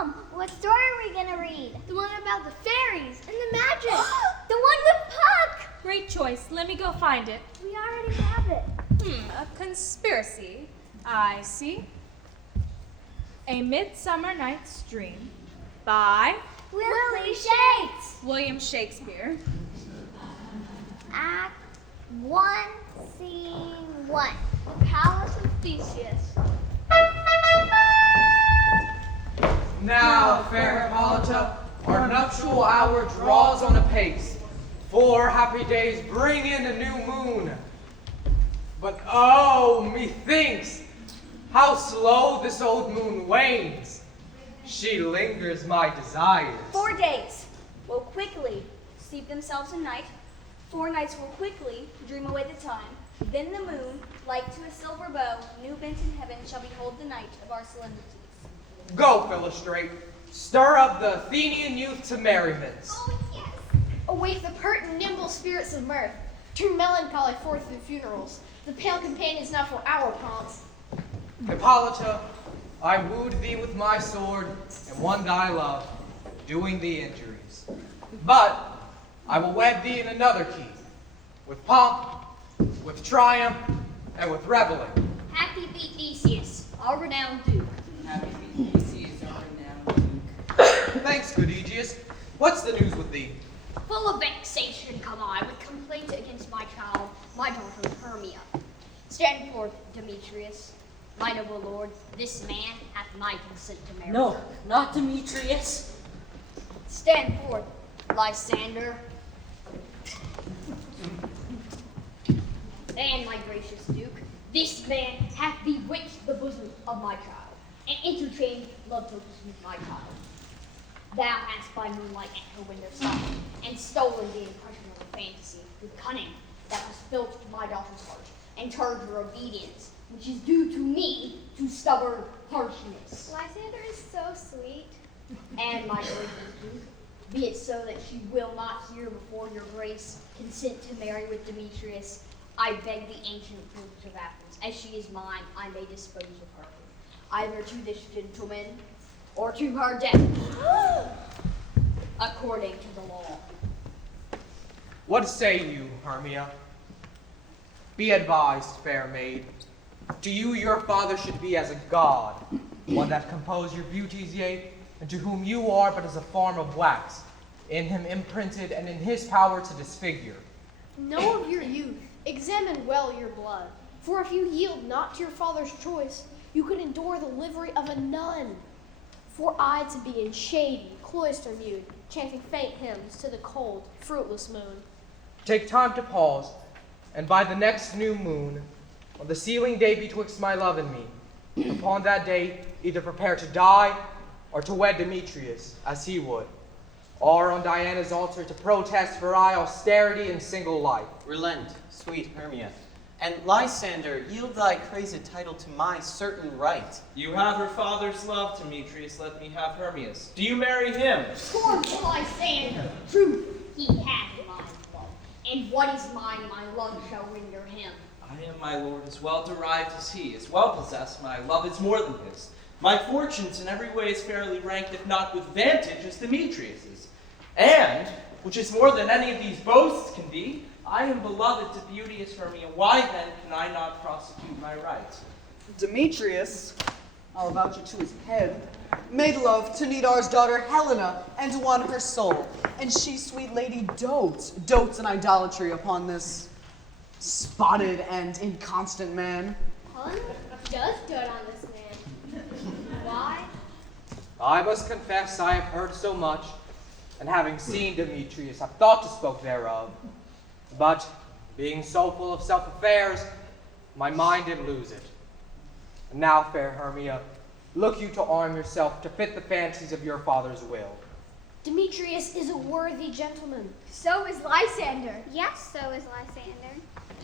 Mom, what story are we gonna read? The one about the fairies and the magic. The one with Puck! Great choice. Let me go find it. We already have it. A conspiracy. I see. A Midsummer Night's Dream by Willie Shakes! William Shakespeare. Act 1, Scene 1. The Palace of Theseus. Now, fair Hippolyta, our nuptial hour draws on apace. 4 happy days bring in a new moon. But oh, methinks, how slow this old moon wanes. She lingers my desires. 4 days will quickly steep themselves in night. 4 nights will quickly dream away the time. Then the moon, like to a silver bow, new bent in heaven, shall behold the night of our solemnities. Go, Philostrate, stir up the Athenian youth to merriments. Oh, yes. Awake the pert and nimble spirits of mirth. Turn melancholy forth through funerals. The pale companions now for our pomps. Hippolyta, I wooed thee with my sword and won thy love, doing thee injuries. But I will wed thee in another key, with pomp, with triumph, and with reveling. Happy be Theseus, our renowned Duke. Happy be Theseus, our renowned Duke. Thanks, good Aegeus. What's the news with thee? Full of vexation come I, with complaint against my child, my daughter Hermia. Stand forth, Demetrius. My noble lord, this man hath my consent to marry. No, not Demetrius. Stand forth, Lysander. And my gracious Duke, this man hath bewitched the bosom of my child, and interchanged love tokens with my child. Thou hast by moonlight at her window stopped, and stolen the impression of a fantasy with cunning that was built to my daughter's heart, and turned her obedience, which is due to me, to stubborn harshness. Lysander is so sweet. And my gracious Duke, be it so that she will not hear before your grace consent to marry with Demetrius, I beg the ancient troops of Athens, as she is mine, I may dispose of her, either to this gentleman or to her death, according to the law. What say you, Hermia? Be advised, fair maid. To you your father should be as a god, one that composed your beauties, yea, and to whom you are but as a form of wax, in him imprinted and in his power to disfigure. Know of your youth, examine well your blood. For if you yield not to your father's choice, you could endure the livery of a nun. For I to be in shady cloister mute, chanting faint hymns to the cold, fruitless moon. Take time to pause, and by the next new moon, on the sealing day betwixt my love and me, upon that day either prepare to die or to wed Demetrius, as he would, or on Diana's altar to protest for I austerity and single life. Relent, sweet Hermia, and Lysander, yield thy crazed title to my certain right. You have her father's love, Demetrius, let me have Hermias. Do you marry him? Scornful Lysander, truth, he hath mine love, and what is mine, my love shall render him. I am, my lord, as well derived as he, as well possessed, my love is more than his. My fortunes in every way is fairly ranked, if not with vantage, as Demetrius's. And, which is more than any of these boasts can be, I am beloved to beauteous Hermia. Why then can I not prosecute my rights? Demetrius, I'll vouch it to his head, made love to Nidar's daughter Helena, and won her soul. And she, sweet lady, dotes in idolatry upon this spotted and inconstant man. Helena does dote on this man. Why? I must confess I have heard so much, and having seen Demetrius, I've thought to spoke thereof. But, being so full of self-affairs, my mind did lose it. And now, fair Hermia, look you to arm yourself to fit the fancies of your father's will. Demetrius is a worthy gentleman. So is Lysander. Yes, so is Lysander.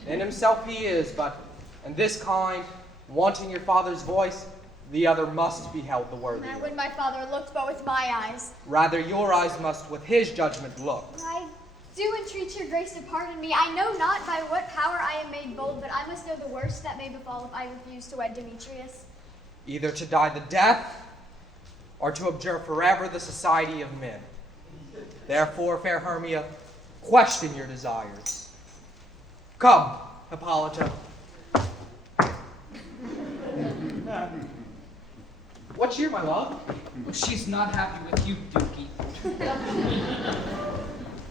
In himself he is, but in this kind, wanting your father's voice, the other must be held the worthier. I would my father looked but with my eyes. Rather, your eyes must with his judgment look. I do entreat your grace to pardon me. I know not by what power I am made bold, but I must know the worst that may befall if I refuse to wed Demetrius. Either to die the death, are to observe forever the society of men. Therefore, fair Hermia, question your desires. Come, Hippolyta. What cheer, my love? She's not happy with you, Dookie.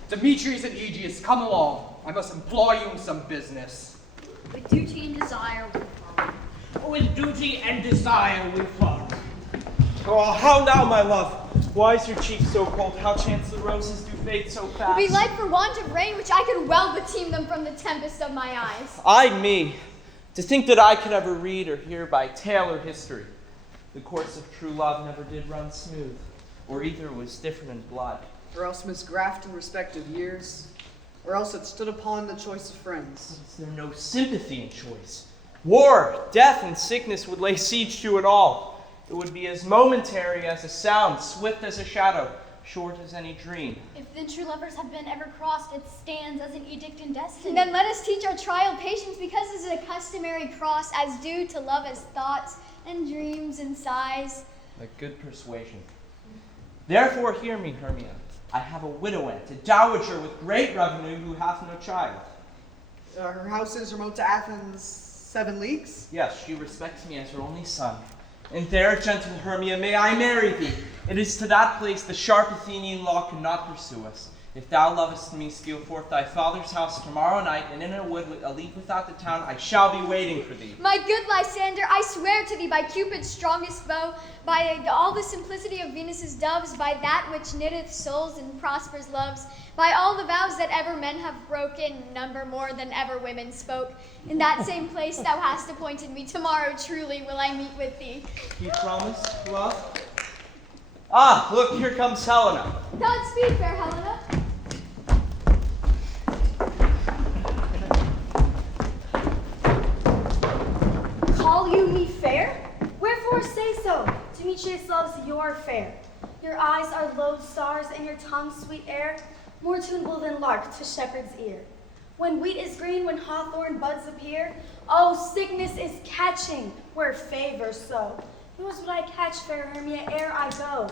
Demetrius and Aegeus, come along. I must employ you in some business. With duty and desire we follow. With duty and desire we follow. Oh, how now, my love? Why is your cheek so cold? How chance the roses do fade so fast? Be like for want of rain, which I could well beteem them from the tempest of my eyes. Ay me, to think that I could ever read or hear by tale or history. The course of true love never did run smooth, or either was different in blood. Or else misgraft in respect of years, or else it stood upon the choice of friends. Is there no sympathy in choice? War, death, and sickness would lay siege to it all. It would be as momentary as a sound, swift as a shadow, short as any dream. If then true lovers have been ever crossed, it stands as an edict in destiny. Then let us teach our trial patience, because it is a customary cross, as due to love as thoughts and dreams and sighs. A good persuasion. Therefore hear me, Hermia. I have a widow aunt, a dowager with great revenue who hath no child. Her house is remote to Athens 7 leagues. Yes, she respects me as her only son. And there, gentle Hermia, may I marry thee. It is to that place the sharp Athenian law could not pursue us. If thou lovest me, steal forth thy father's house tomorrow night, and in a wood a league without the town, I shall be waiting for thee. My good Lysander, I swear to thee by Cupid's strongest bow, by all the simplicity of Venus's doves, by that which knitteth souls and prospers loves, by all the vows that ever men have broken, number more than ever women spoke. In that same place thou hast appointed me, tomorrow truly will I meet with thee. You promise, love? Ah, look, here comes Helena. Godspeed, fair Helena. Call you me fair? Wherefore say so? Demetrius loves your fair. Your eyes are lodestars, and your tongue sweet air, more tunable than lark to shepherd's ear. When wheat is green, when hawthorn buds appear, oh, sickness is catching where favor sow. Yours would I catch, fair Hermia, ere I go.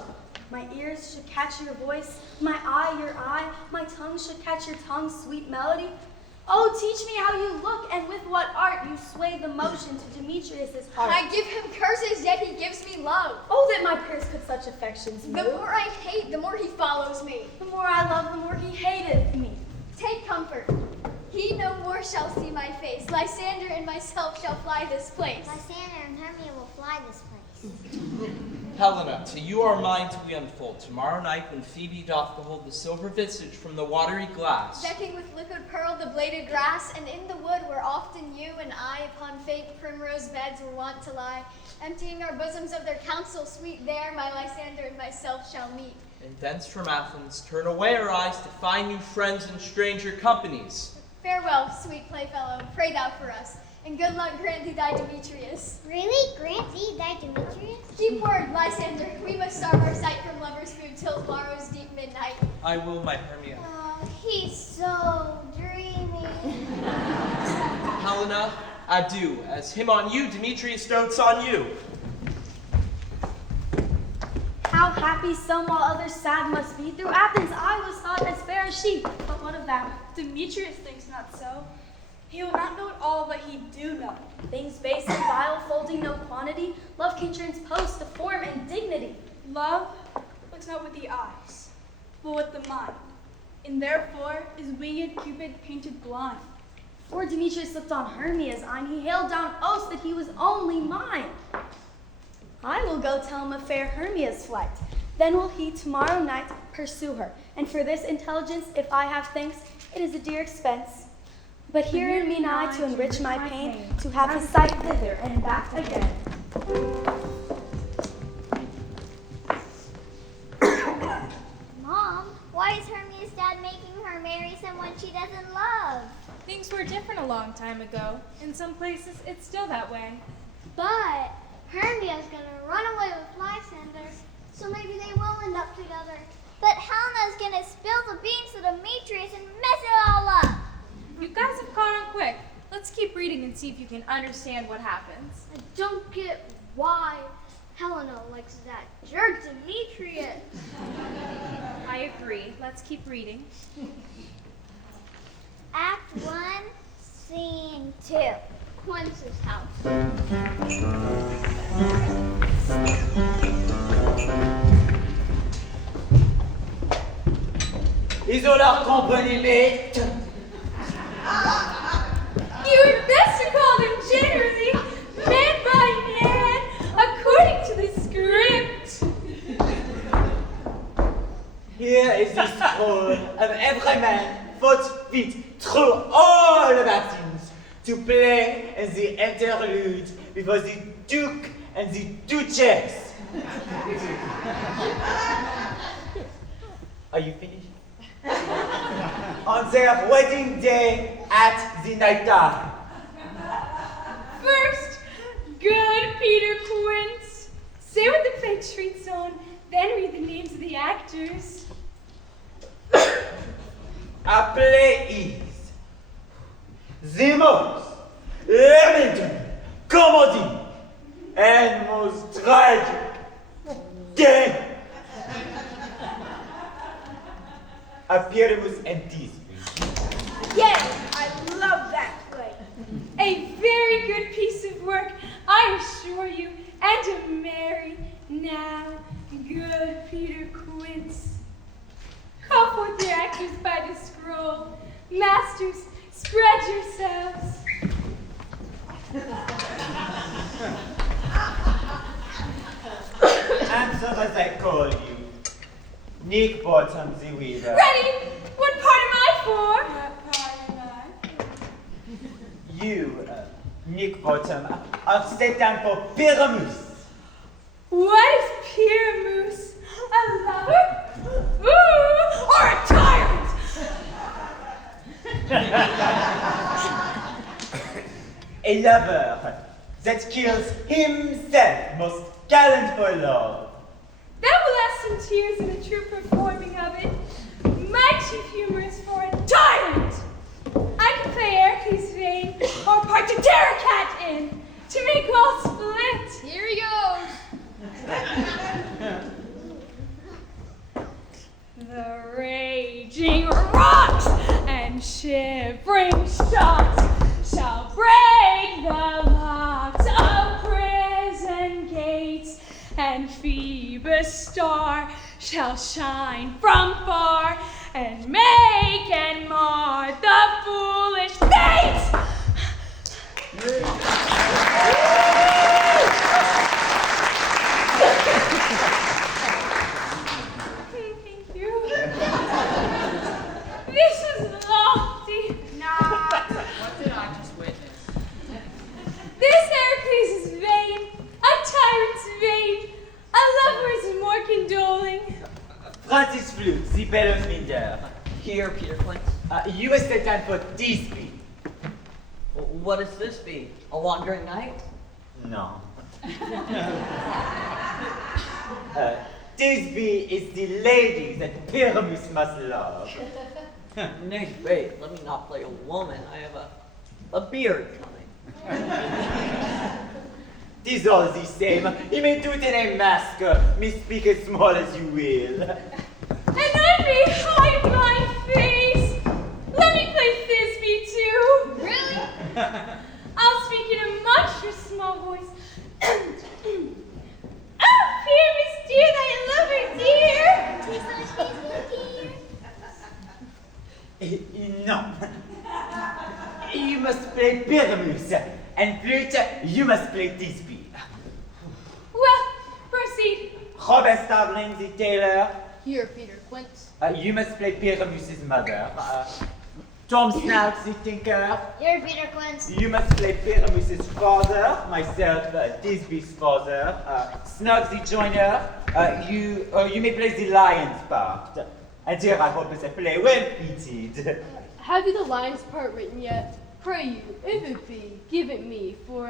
My ears should catch your voice, my eye your eye, my tongue should catch your tongue's sweet melody. Oh, teach me how you look, and with what art you sway the motion to Demetrius's heart. I give him curses, yet he gives me love. Oh, that my prayers could such affections move. The more I hate, the more he follows me. The more I love, the more he hateth me. Take comfort. He no more shall see my face. Lysander and myself shall fly this place. Lysander and Hermia will fly this place. Helena, to you our minds we unfold. Tomorrow night when Phoebe doth behold the silver visage from the watery glass. Decking with liquid pearl the bladed grass, and in the wood where often you and I upon faint primrose beds were wont to lie, emptying our bosoms of their counsel sweet, there my Lysander and myself shall meet. And thence from Athens turn away our eyes to find new friends and stranger companies. Farewell, sweet playfellow, pray thou for us, and good luck grant thee thy Demetrius. Really? Grant thee thy Demetrius? Keep word, Lysander. We must starve our sight from lovers' food till tomorrow's deep midnight. I will, my Hermia. Oh, he's so dreamy. Helena, adieu. As him on you, Demetrius dotes on you. How happy some while others sad must be. Through Athens I was thought as fair as she. But what of that? Demetrius thinks not so. He will not know it all, but he do know. Things base and vile, folding no quantity, love can transpose to form and dignity. Love looks not with the eyes, but with the mind, and therefore is winged Cupid painted blind. For Demetrius looked on Hermia's eye, and he hailed down oaths that he was only mine. I will go tell him of fair Hermia's flight. Then will he tomorrow night pursue her. And for this intelligence, if I have thanks, it is a dear expense. But here in me nigh to enrich my pain, to have his sight thither and back again. Mom, why is Hermia's dad making her marry someone she doesn't love? Things were different a long time ago. In some places, it's still that way. But Hermia's gonna run away with Lysander, so maybe they will end up together. But Helena's gonna spill the beans to Demetrius and mess it all up. You guys have caught on quick. Let's keep reading and see if you can understand what happens. I don't get why Helena likes that jerk Demetrius. I agree. Let's keep reading. Act 1, Scene 2. Quince's house. Ils ont leur componimate. You had best to call them generally, man by man, according to the script. Here is the scroll of every man fought feet through all the battles to play in the interlude before the Duke and the Duchess. Are you finished? On their wedding day at the night time. First, good Peter Quince. Say what the play treats on, then read the names of the actors. A play is the most elementary comedy and most tragic game. A Pyramus and Thisbe. Yes, I love that play. A very good piece of work, I assure you, and a merry, now, good Peter Quince. Call forth the actors by the scroll. Masters, spread yourselves. Answer as I call you. Nick Bottom the Weaver. Ready? What part am I for? You, Nick Bottom, are set down for Pyramus. What is Pyramus? A lover? Ooh, or a tyrant? A lover that kills himself, most gallant for love. That will have some tears in the true performing of it. My chief humor is for a tyrant. I can play Heracles' vein or part to Cat in to make all split. Here he goes. The raging rocks and shivering shocks shall break the locks of prison gates, and Phoebus' star shall shine from far and make and mar the foolish fates. Thank you. This is lofty. What did I just witness? This Heracles is vain, a tyrant's vain, a lover is more condoling. Francis Flute, the Bellominder. Here, Peter Quince. You are set down for Thisbe. What does this be? A wandering night? No. Thisbe is the lady that Pyramus must love. Nay, faith, let me not play a woman. I have a beard coming. Tis all the same. You may do it in a mask, may speak as small as you will. And I may hide my face. Let me play Thisbe too. Really? I'll speak in a monstrous small voice. Oh, Pyramus dear, thy lover dear. No. You must play Pyramus, and Flute, you must play Thisbe. Well, proceed. Robert Starveling, the tailor. Here, Peter Quince. You must play Pyramus' mother. Tom Snout, the tinker. You're Peter Quince. You must play Pyramus' father, myself, Thisbe's father. Snug the joiner. You may play the lion's part. And here I hope is a play well fitted. Have you the lion's part written yet? Pray you, if it be, give it me, for,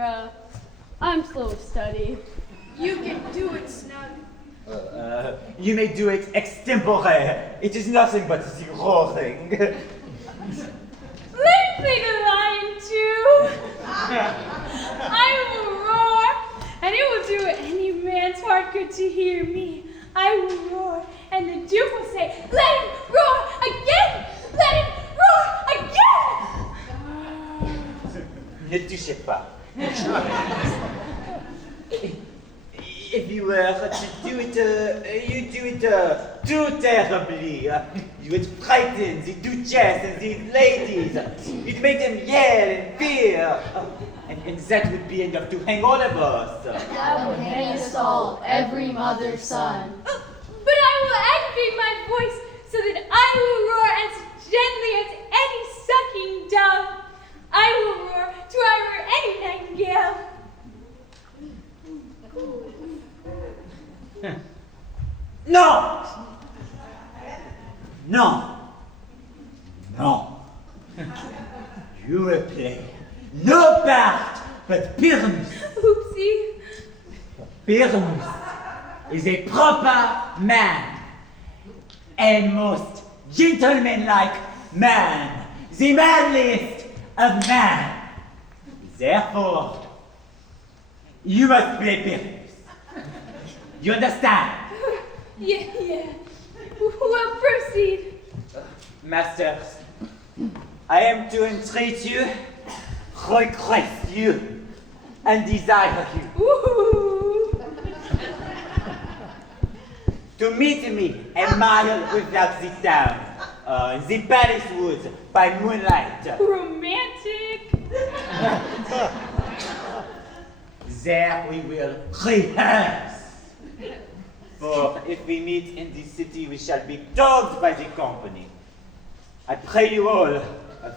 I'm slow of study. You can do it, Snug. You may do it extempore. It is nothing but the roaring. Let me play the lion too. I will roar, and it will do any man grants heartgood to hear me, I will roar, and the Duke will say, "Let him roar again! Let him roar again!" Ne touchez pas. If you were to do it, you do it too terribly. You would frighten the Duchess and the ladies. You'd make them yell and fear. And that would be enough to hang all of us. That would hang us all, every mother's son. But I will activate my voice so that I will roar as gently as any sucking dove. I will roar to outroar any nightingale. No! No! No! You will play no part but Pyramus. Oopsie. Pyramus is a proper man, a most gentlemanlike man, the manliest of men. Therefore, you must play Pyramus. You understand? Yeah. Well, proceed. Masters, I am to entreat you, request you, and desire you to meet me a mile without the town, in the palace woods by moonlight. Romantic. There we will rehearse. For if we meet in the city, we shall be dogged by the company. I pray you all,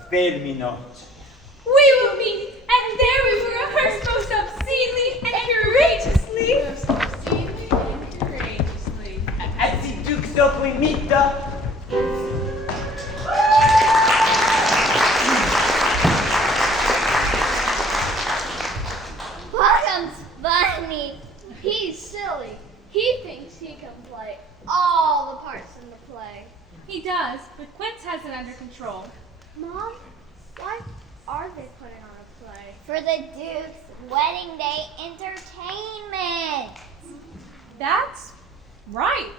fail me not. We will meet, and there we will rehearse most obscenely and courageously. At the Duke's Oak we meet Bottom's funny. He's silly. He thinks he can play all the parts in the play. He does, but Quince has it under control. Mom, why are they putting on a play? For the Duke's wedding day entertainment. That's right.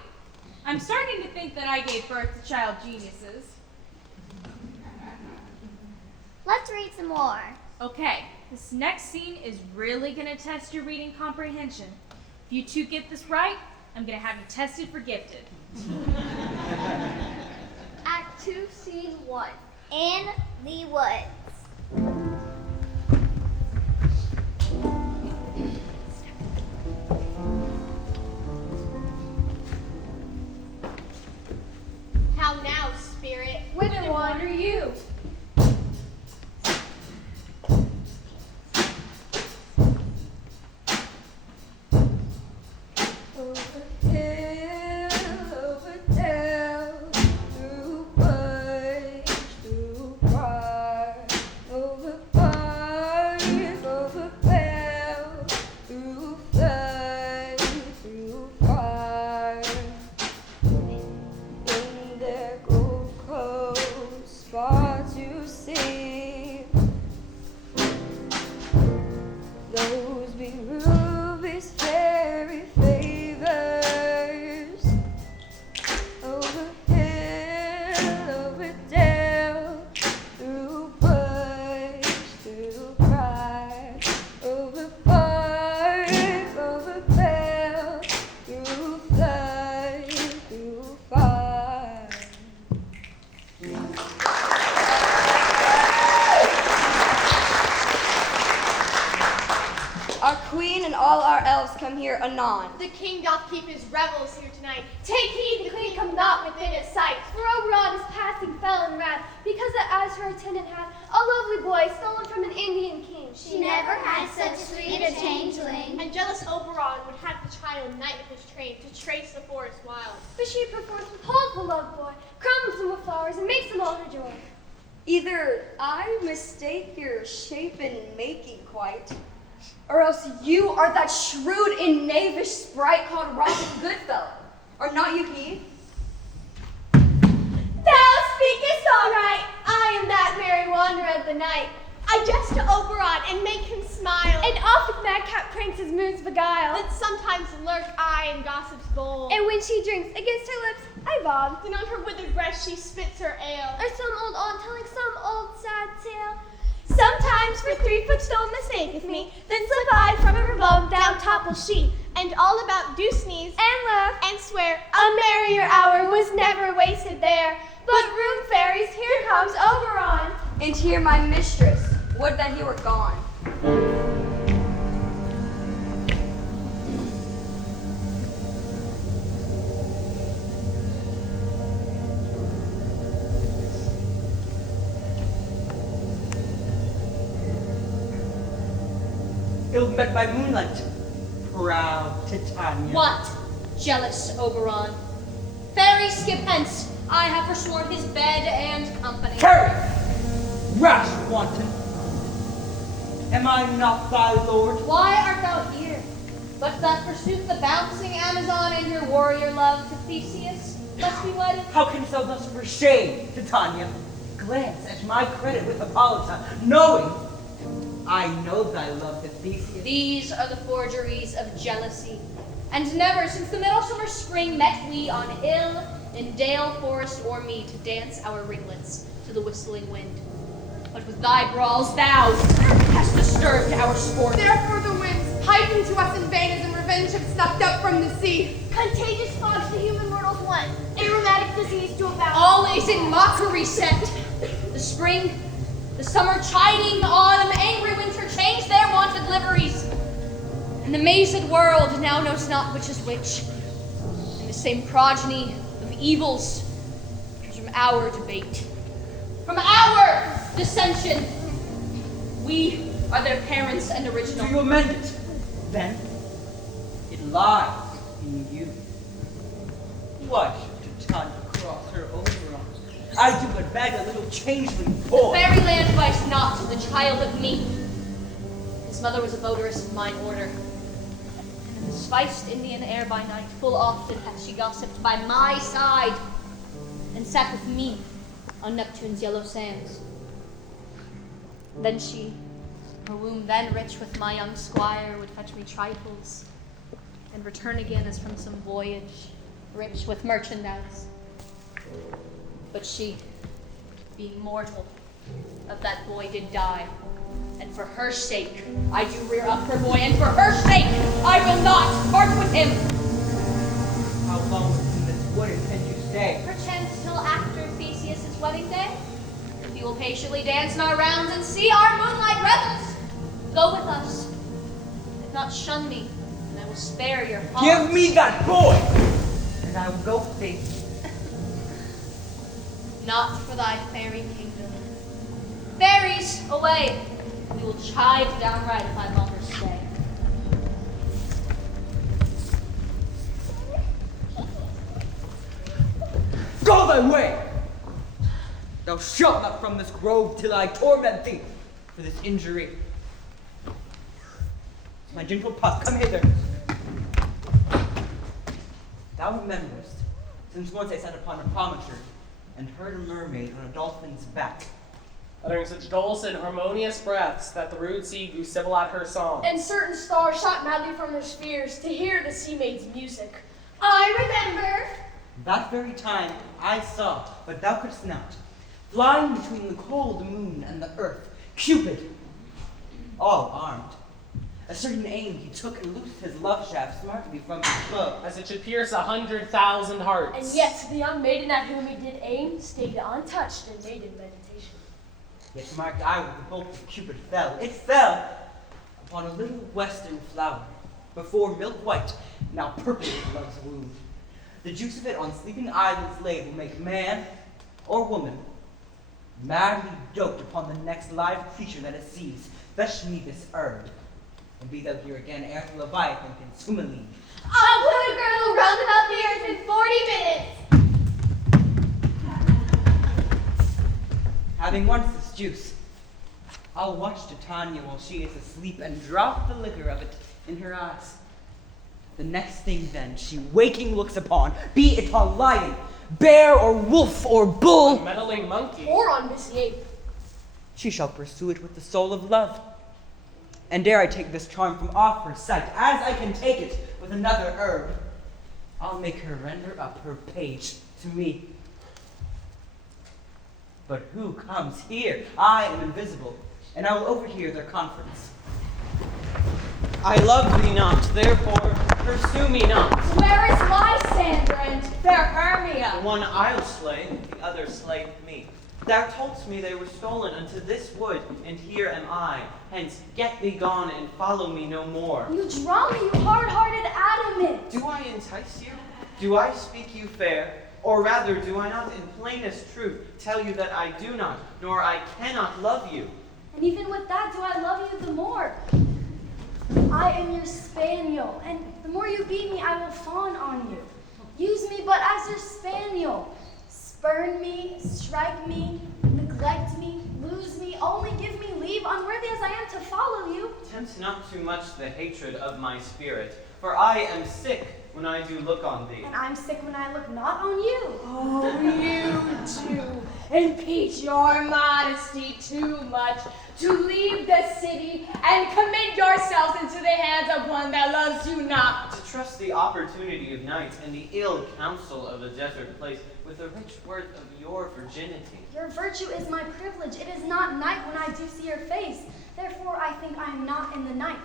I'm starting to think that I gave birth to child geniuses. Let's read some more. Okay, this next scene is really going to test your reading comprehension. If you two get this right, I'm going to have you tested for gifted. Act 2, Scene 1. In the woods. How now, spirit? Whither wander you? Anon. The king doth keep his revels here tonight. Take heed the queen come not within his sight. For Oberon is passing fell in wrath, because that as her attendant hath a lovely boy stolen from an Indian king. She never had such sweet a changeling. And jealous Oberon would have the child knight with his train to trace the forest wild. But she perforce withholds the loved boy, crowns him with flowers, and makes them all her joy. Either I mistake your shape and making quite, or else you are that shrewd and knavish sprite called Robin Goodfellow. Are not you he? Thou speakest all right. I am that merry wanderer of the night. I jest to Oberon and make him smile. And oft with madcap pranks his moons beguile. That sometimes lurk I in gossip's bowl. And when she drinks against her lips, I bob. And on her withered breast she spits her ale. Or some old aunt telling some old sad tale. Sometimes for 3-foot stone mistaketh me, then slip I from her bone, down topple she. And all about do sneeze and laugh and swear a merrier hour was never wasted there. But room fairies, here comes Oberon. And here my mistress. Would that he were gone. Ill met by moonlight, proud Titania. What? Jealous Oberon. Fairies, skip hence. I have forsworn his bed and company. Carry! Rash wanton! Am I not thy lord? Why art thou here? But that forsooth the bouncing Amazon and your warrior love to Theseus must be wedded? How canst thou thus for shame, Titania, glance at my credit with Hippolyta, knowing I know thy love to Theseus? These are the forgeries of jealousy. And never since the middle summer spring met we on hill, in dale, forest, or mead to dance our ringlets to the whistling wind. But with thy brawls thou hast disturbed our sport. Therefore the winds heighten to us in vain as in revenge have snuffed up from the sea. Contagious fogs the human mortals want, a rheumatic disease to abound. Always in mockery set. The spring, the summer chiding, autumn, angry winter change their wonted liveries. And the mazed world now knows not which is which. And the same progeny of evils comes from our debate. From our dissension. We are their parents and original. Do you amend it? Then it lies in you. Why should Titania cross her Oberon? I do but beg a little changeling boy. Fairyland vies not the child of me. His mother was a votaress of mine order. And in the spiced Indian air by night, full often hath she gossiped by my side, and sat with me on Neptune's yellow sands. Then she, her womb then rich with my young squire, would fetch me trifles, and return again as from some voyage, rich with merchandise. But she, being mortal, of that boy did die. And for her sake, I do rear up her boy, and for her sake, I will not part with him. How long within this wood intend you stay? Perchance till after Theseus' wedding day. If you will patiently dance in our rounds and see our moonlight revels, go with us. If not, shun me, and I will spare your heart. Give me that boy, and I will go with thee. Not for thy fairy kingdom. Fairies, away! We will chide downright if I longer stay. Go thy way! Thou shalt not from this grove till I torment thee for this injury. My gentle pup, come hither. Thou rememberest, since once I sat upon a promontory and heard a mermaid on a dolphin's back, uttering such dulcet and harmonious breaths that the rude sea grew civil at her song. And certain stars shot madly from her spheres to hear the sea maid's music. I remember. that very time I saw, but thou couldst not, flying between the cold moon and the earth, Cupid, all armed. A certain aim he took and loosed his love shaft smartly from his bow, as it should pierce 100,000 hearts. And yet the young maiden at whom he did aim stayed untouched in maiden meditation. Yet marked I with the bolt of Cupid fell. It fell upon a little western flower, before milk white, now purple with love's wound. The juice of it on sleeping eyelids laid will make man or woman madly dote upon the next live creature that it sees. Fetch me this herb, and be thou here again ere the Leviathan can swim a league. I'll put a girdle round about the earth in 40 minutes. Having once this juice, I'll watch Titania while she is asleep and drop the liquor of it in her eyes. The next thing then she waking looks upon, be it on lion, bear or wolf or bull, a meddling monkey, or on missy ape, she shall pursue it with the soul of love. And dare I take this charm from off her sight, as I can take it with another herb, I'll make her render up her page to me. But who comes here? I am invisible, and I will overhear their conference. I love thee not, therefore pursue me not. Where is Lysander and fair Hermia? The one I'll slay, the other slayeth me. Thou toldst me they were stolen unto this wood, and here am I. Hence, get thee gone, and follow me no more. You draw me, you hard-hearted adamant. Do I entice you? Do I speak you fair? Or rather, do I not in plainest truth tell you that I do not, nor I cannot love you? And even with that, do I love you the more? I am your spaniel, and the more you beat me, I will fawn on you. Use me but as your spaniel. Spurn me, strike me, neglect me, lose me, only give me leave, unworthy as I am to follow you. Tempt not too much the hatred of my spirit, for I am sick when I do look on thee. And I'm sick when I look not on you. Oh, you two, impeach your modesty too much to leave the city and commit yourselves into the hands of one that loves you not. To trust the opportunity of night and the ill counsel of a desert place with the rich worth of your virginity. Your virtue is my privilege. It is not night when I do see your face. Therefore I think I am not in the night,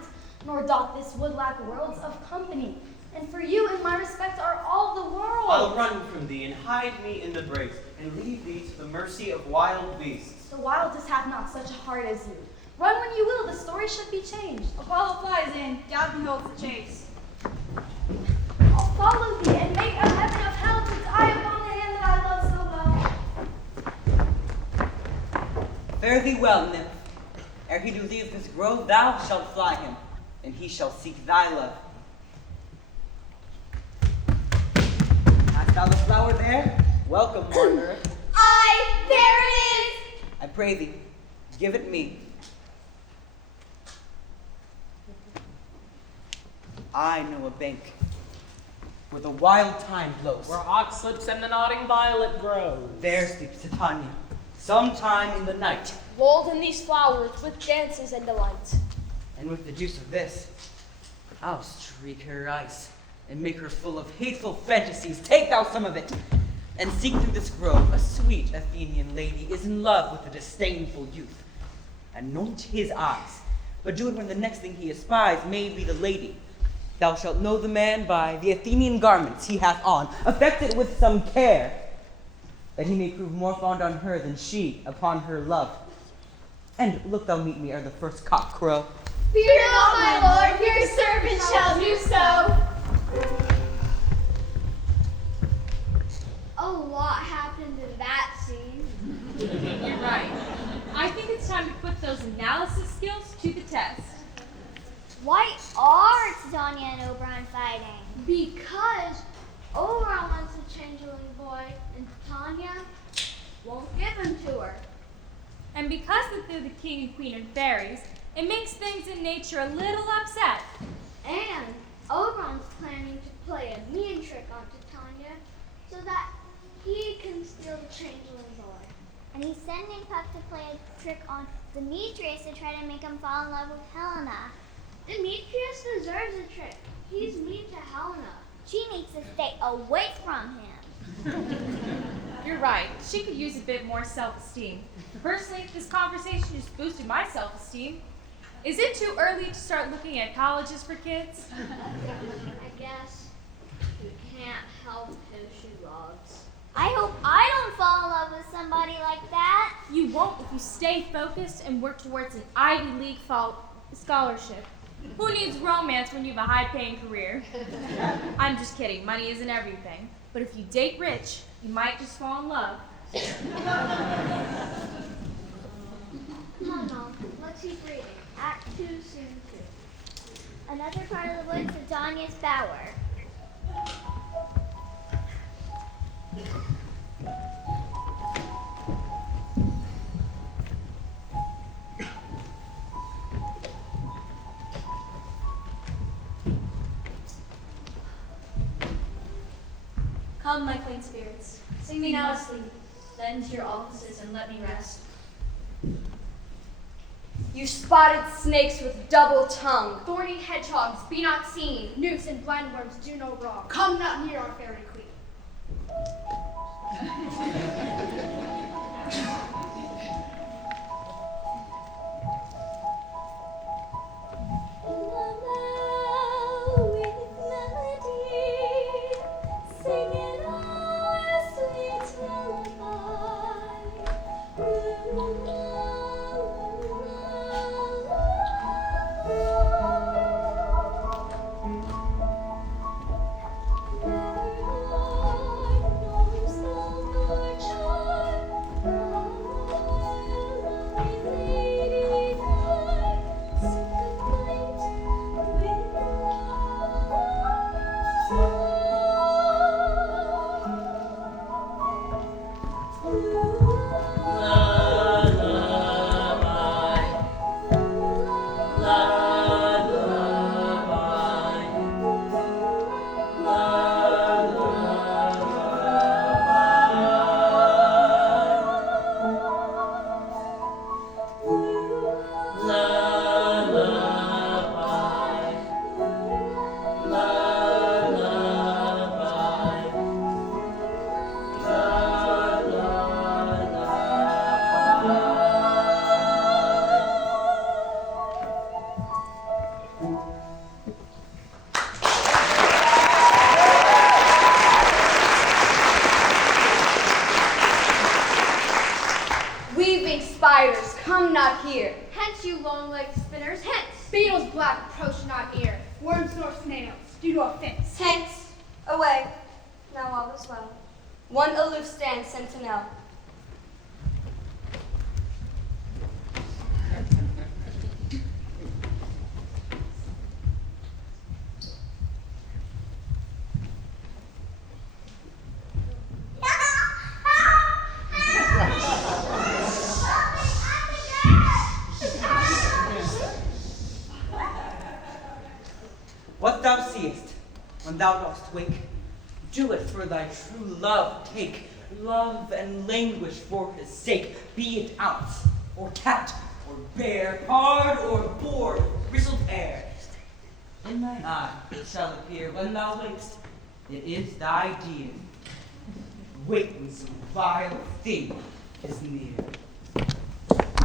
nor doth this wood lack worlds of company. And for you in my respect are all the world. I'll run from thee and hide me in the Briggs, and leave thee to the mercy of wild beasts. The wildest have not such a heart as you. Run when you will, the story should be changed. Apollo flies in, Daphne holds the chase. I'll follow thee and make a heaven of hell to die upon the hand that I love so well. Fare thee well, nymph. Ere he do leave this grove, thou shalt fly him, and he shall seek thy love. Hast thou the flower there? Welcome, wanderer. There it is! I pray thee, give it me. I know a bank where the wild thyme blows. Where oxlips and the nodding violet grows. There sleeps Titania, sometime in the night. Lulled in these flowers with dances and delights. And with the juice of this, I'll streak her ice and make her full of hateful fantasies. Take thou some of it, and seek through this grove. A sweet Athenian lady is in love with a disdainful youth. Anoint his eyes, but do it when the next thing he espies may be the lady. Thou shalt know the man by the Athenian garments he hath on. Affect it with some care, that he may prove more fond on her than she upon her love. And look thou meet me ere the first cock crow. Fear not, my lord, your servant shall do so. A lot happened in that scene. You're right. I think it's time to put those analysis skills to the test. Why are Titania and Oberon fighting? Because Oberon wants a changeling boy, and Titania won't give him to her. And because they're the king and queen of fairies, it makes things in nature a little upset. And Oberon's planning to play a mean trick on Titania so that he can steal the changeling boy. And he's sending Puck to play a trick on Demetrius to try to make him fall in love with Helena. Demetrius deserves a trick. He's mean to Helena. She needs to stay away from him. You're right. She could use a bit more self-esteem. Personally, this conversation just boosted my self-esteem. Is it too early to start looking at colleges for kids? I guess you can't help who she loves. I hope I don't fall in love with somebody like that. You won't if you stay focused and work towards an Ivy League scholarship. Who needs romance when you have a high-paying career? I'm just kidding. Money isn't everything. But if you date rich, you might just fall in love. Come on, Mom. Let's keep reading. Act 2, Scene 2. Another part of the woods, Titania's bower. Come, my quaint spirits, sing me now to sleep, then to your offices and let me rest. You spotted snakes with double tongue. Thorny hedgehogs, be not seen. Newts and blind worms do no wrong. Come not near our fairy queen. Spiders, come not here. Hence, you long-legged spinners, hence. Beetles black, approach not here. Worms nor snails, do no offense. Hence, away. Now all is well. One aloof stands sentinel. What thou seest, when thou dost wake, do it for thy true love take. Love and languish for his sake, be it ounce, or cat, or bear, hard or boar, bristled hair. In thine eye it shall appear when thou wakest, it is thy dear. Wait when some vile thing is near.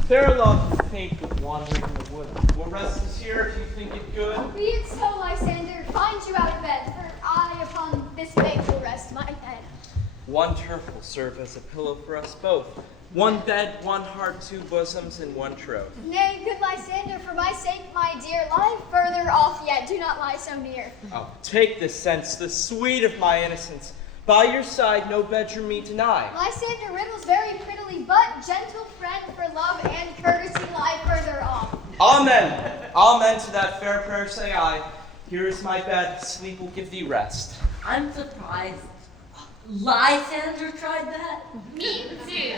Fair love is faint with wandering in the wood. We'll rest us here if you think it good. Be it so, Lysander, find you out of bed, for I upon this bank will rest my head. One turf will serve as a pillow for us both. One bed, one heart, two bosoms, and one troth. Nay, good Lysander, for my sake, my dear, lie further off yet, do not lie so near. Oh, take this sense, the sweet of my innocence. By your side, no bedroom me deny. Lysander riddles very prettily, but gentle friend for love and courtesy lie further off. Amen. Amen to that fair prayer say I. Here is my bed, sleep will give thee rest. I'm surprised. Lysander tried that? Me too.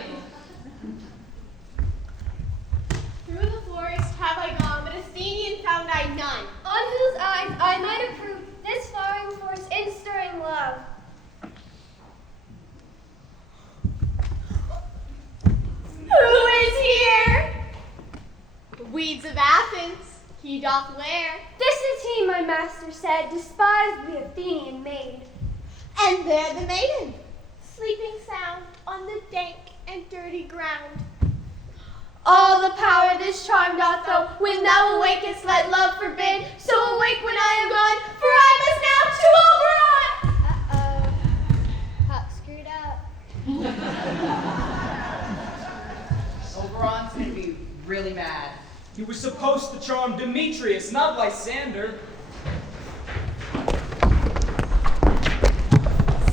Through the forest have I gone, but Athenian found I none. On whose eyes I might approve this flowering force in stirring love. Who is here? The weeds of Athens, he doth wear. This is he, my master said, despised the Athenian maid. And there the maiden, sleeping sound on the dank and dirty ground. All the power this charm doth throw, when thou awakest, let love forbid. So awake when I am gone, for I must now to Oberon. Hop screwed up. Oberon's gonna be really mad. He was supposed to charm Demetrius, not Lysander.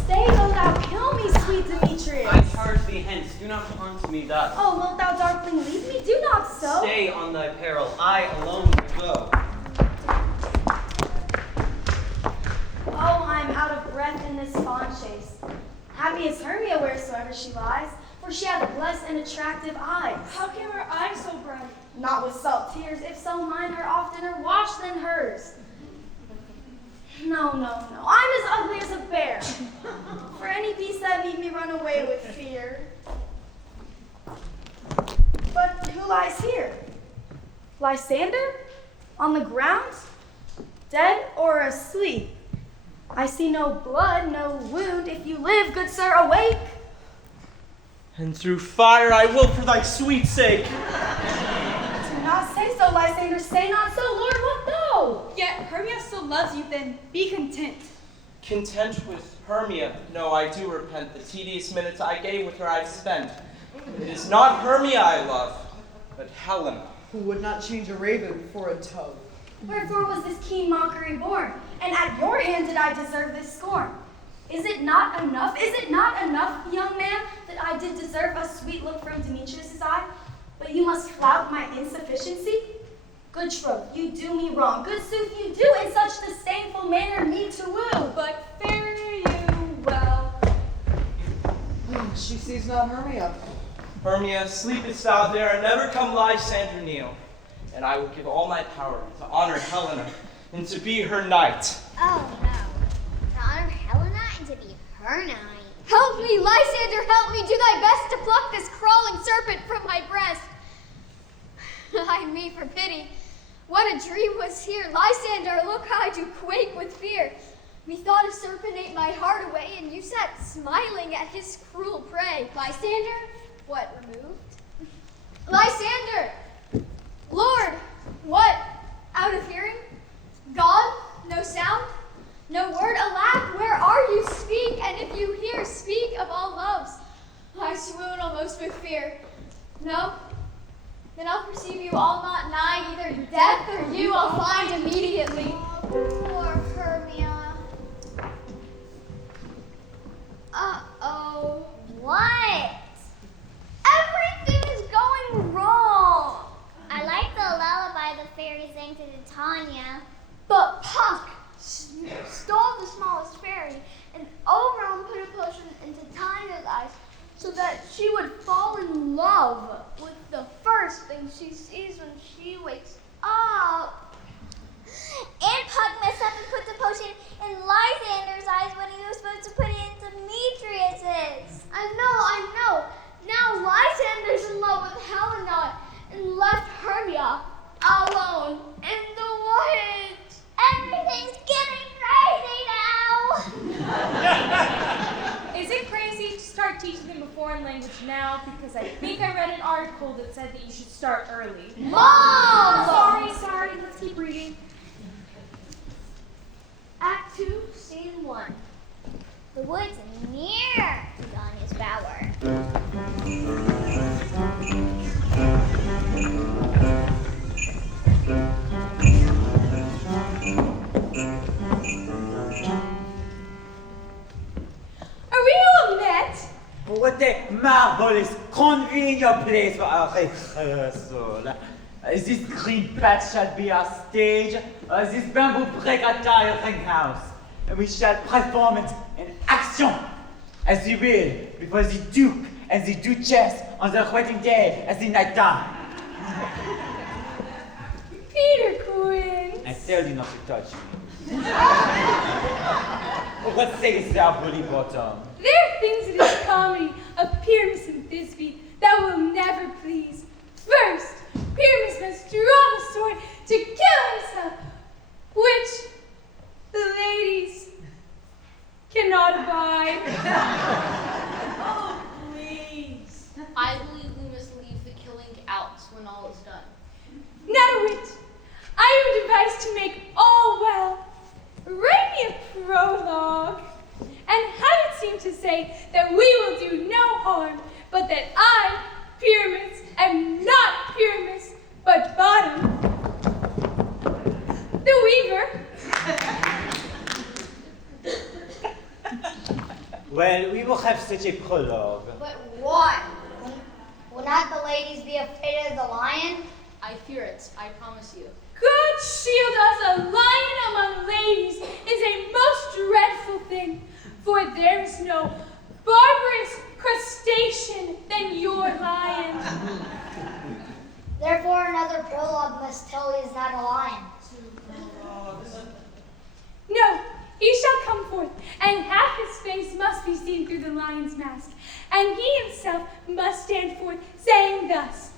Stay, though thou kill me, sweet Demetrius. I charge thee hence, do not haunt me thus. Oh, wilt thou, darkling, leave me? Do not so. Stay on thy peril, I alone will go. Oh, I am out of breath in this fawn chase. Happy is Hermia wheresoever she lies, for she hath blessed and attractive eyes. How came her eyes so bright? Not with salt tears, if so mine are oftener washed than hers. No, I'm as ugly as a bear. For any beast that meet me run away with fear. But who lies here? Lysander? On the ground? Dead or asleep? I see no blood, no wound. If you live, good sir, awake. And through fire I will for thy sweet sake. Do not say so, Lysander. Say not so, Lord, what though? Yet Hermia still loves you, then be content. Content with Hermia? No, I do repent. The tedious minutes I gave with her I've spent. It is not Hermia I love, but Helena. Who would not change a raven for a dove? Wherefore was this keen mockery born? And at your hand did I deserve this scorn? Is it not enough, young man, that I did deserve a sweet look from Demetrius' eye? But you must flout my insufficiency? Good troth, you do me wrong. Good sooth, you do in such disdainful manner me to woo. But fare you well. She sees not Hermia. Hermia, sleepest thou there, and never come Lysander kneel. And I will give all my power to honor Helena and to be her knight. Oh no. To honor Helena and to be her knight. Help me, Lysander, help me. Do thy best to pluck this crawling serpent from my breast. Ay me, for pity. What a dream was here. Lysander, look, I do quake with fear. Methought a serpent ate my heart away, and you sat smiling at his cruel prey. Lysander? What, removed? Lysander! Lord! What? Out of hearing? Gone? No sound? No word? Alack, where are you? Speak, and if you hear, speak of all loves. I swoon almost with fear. No? Then I'll perceive you all not nigh, either death or you I'll find immediately. Poor Hermia. Uh-oh. What? Everything is going wrong. I like the lullaby the fairy sang to Titania. But Puck Stole the smallest fairy and Oberon put a potion into Titania's eyes so that she would fall in love with the first thing she sees when she wakes up. And Puck messed up and put the potion in Lysander's eyes when he was supposed to put it into Demetrius's. I know. Now Lysander's in love with Helena and left Hermia alone in the woods. Everything's getting crazy now. Is it crazy to start teaching them a foreign language now? Because I think I read an article that said that you should start early. Mom! Sorry, let's keep reading. Act 2, Scene 1. The woods near Titania's bower. Are we all met? What a marvelous, convenient place for our rehearsal. This green patch shall be our stage, this bamboo break our tiring house, and we shall perform it in action, as you will, before the Duke and the Duchess on their wedding day at the night time. Peter Quinn. I tell you not to touch me. What sayest thou, Bully Bottom? There are things in this comedy of Pyramus and Thisbe that will never please. First, Pyramus must draw the sword to kill himself, which the ladies cannot abide. Oh, please. I believe we must leave the killing out when all is done. Not a whit. I have devised to make all well. Write me a prologue, and have it seem to say that we will do no harm, but that I, Pyramus, am not Pyramus, but Bottom, the weaver. Well, we will have such a prologue. But what? Will not the ladies be afraid of the lion? I fear it, I promise you. God shield us, a lion among ladies is a most dreadful thing, for there is no barbarous crustacean than your lion. Therefore another prologue must tell he is not a lion. No, he shall come forth, and half his face must be seen through the lion's mask, and he himself must stand forth, saying thus,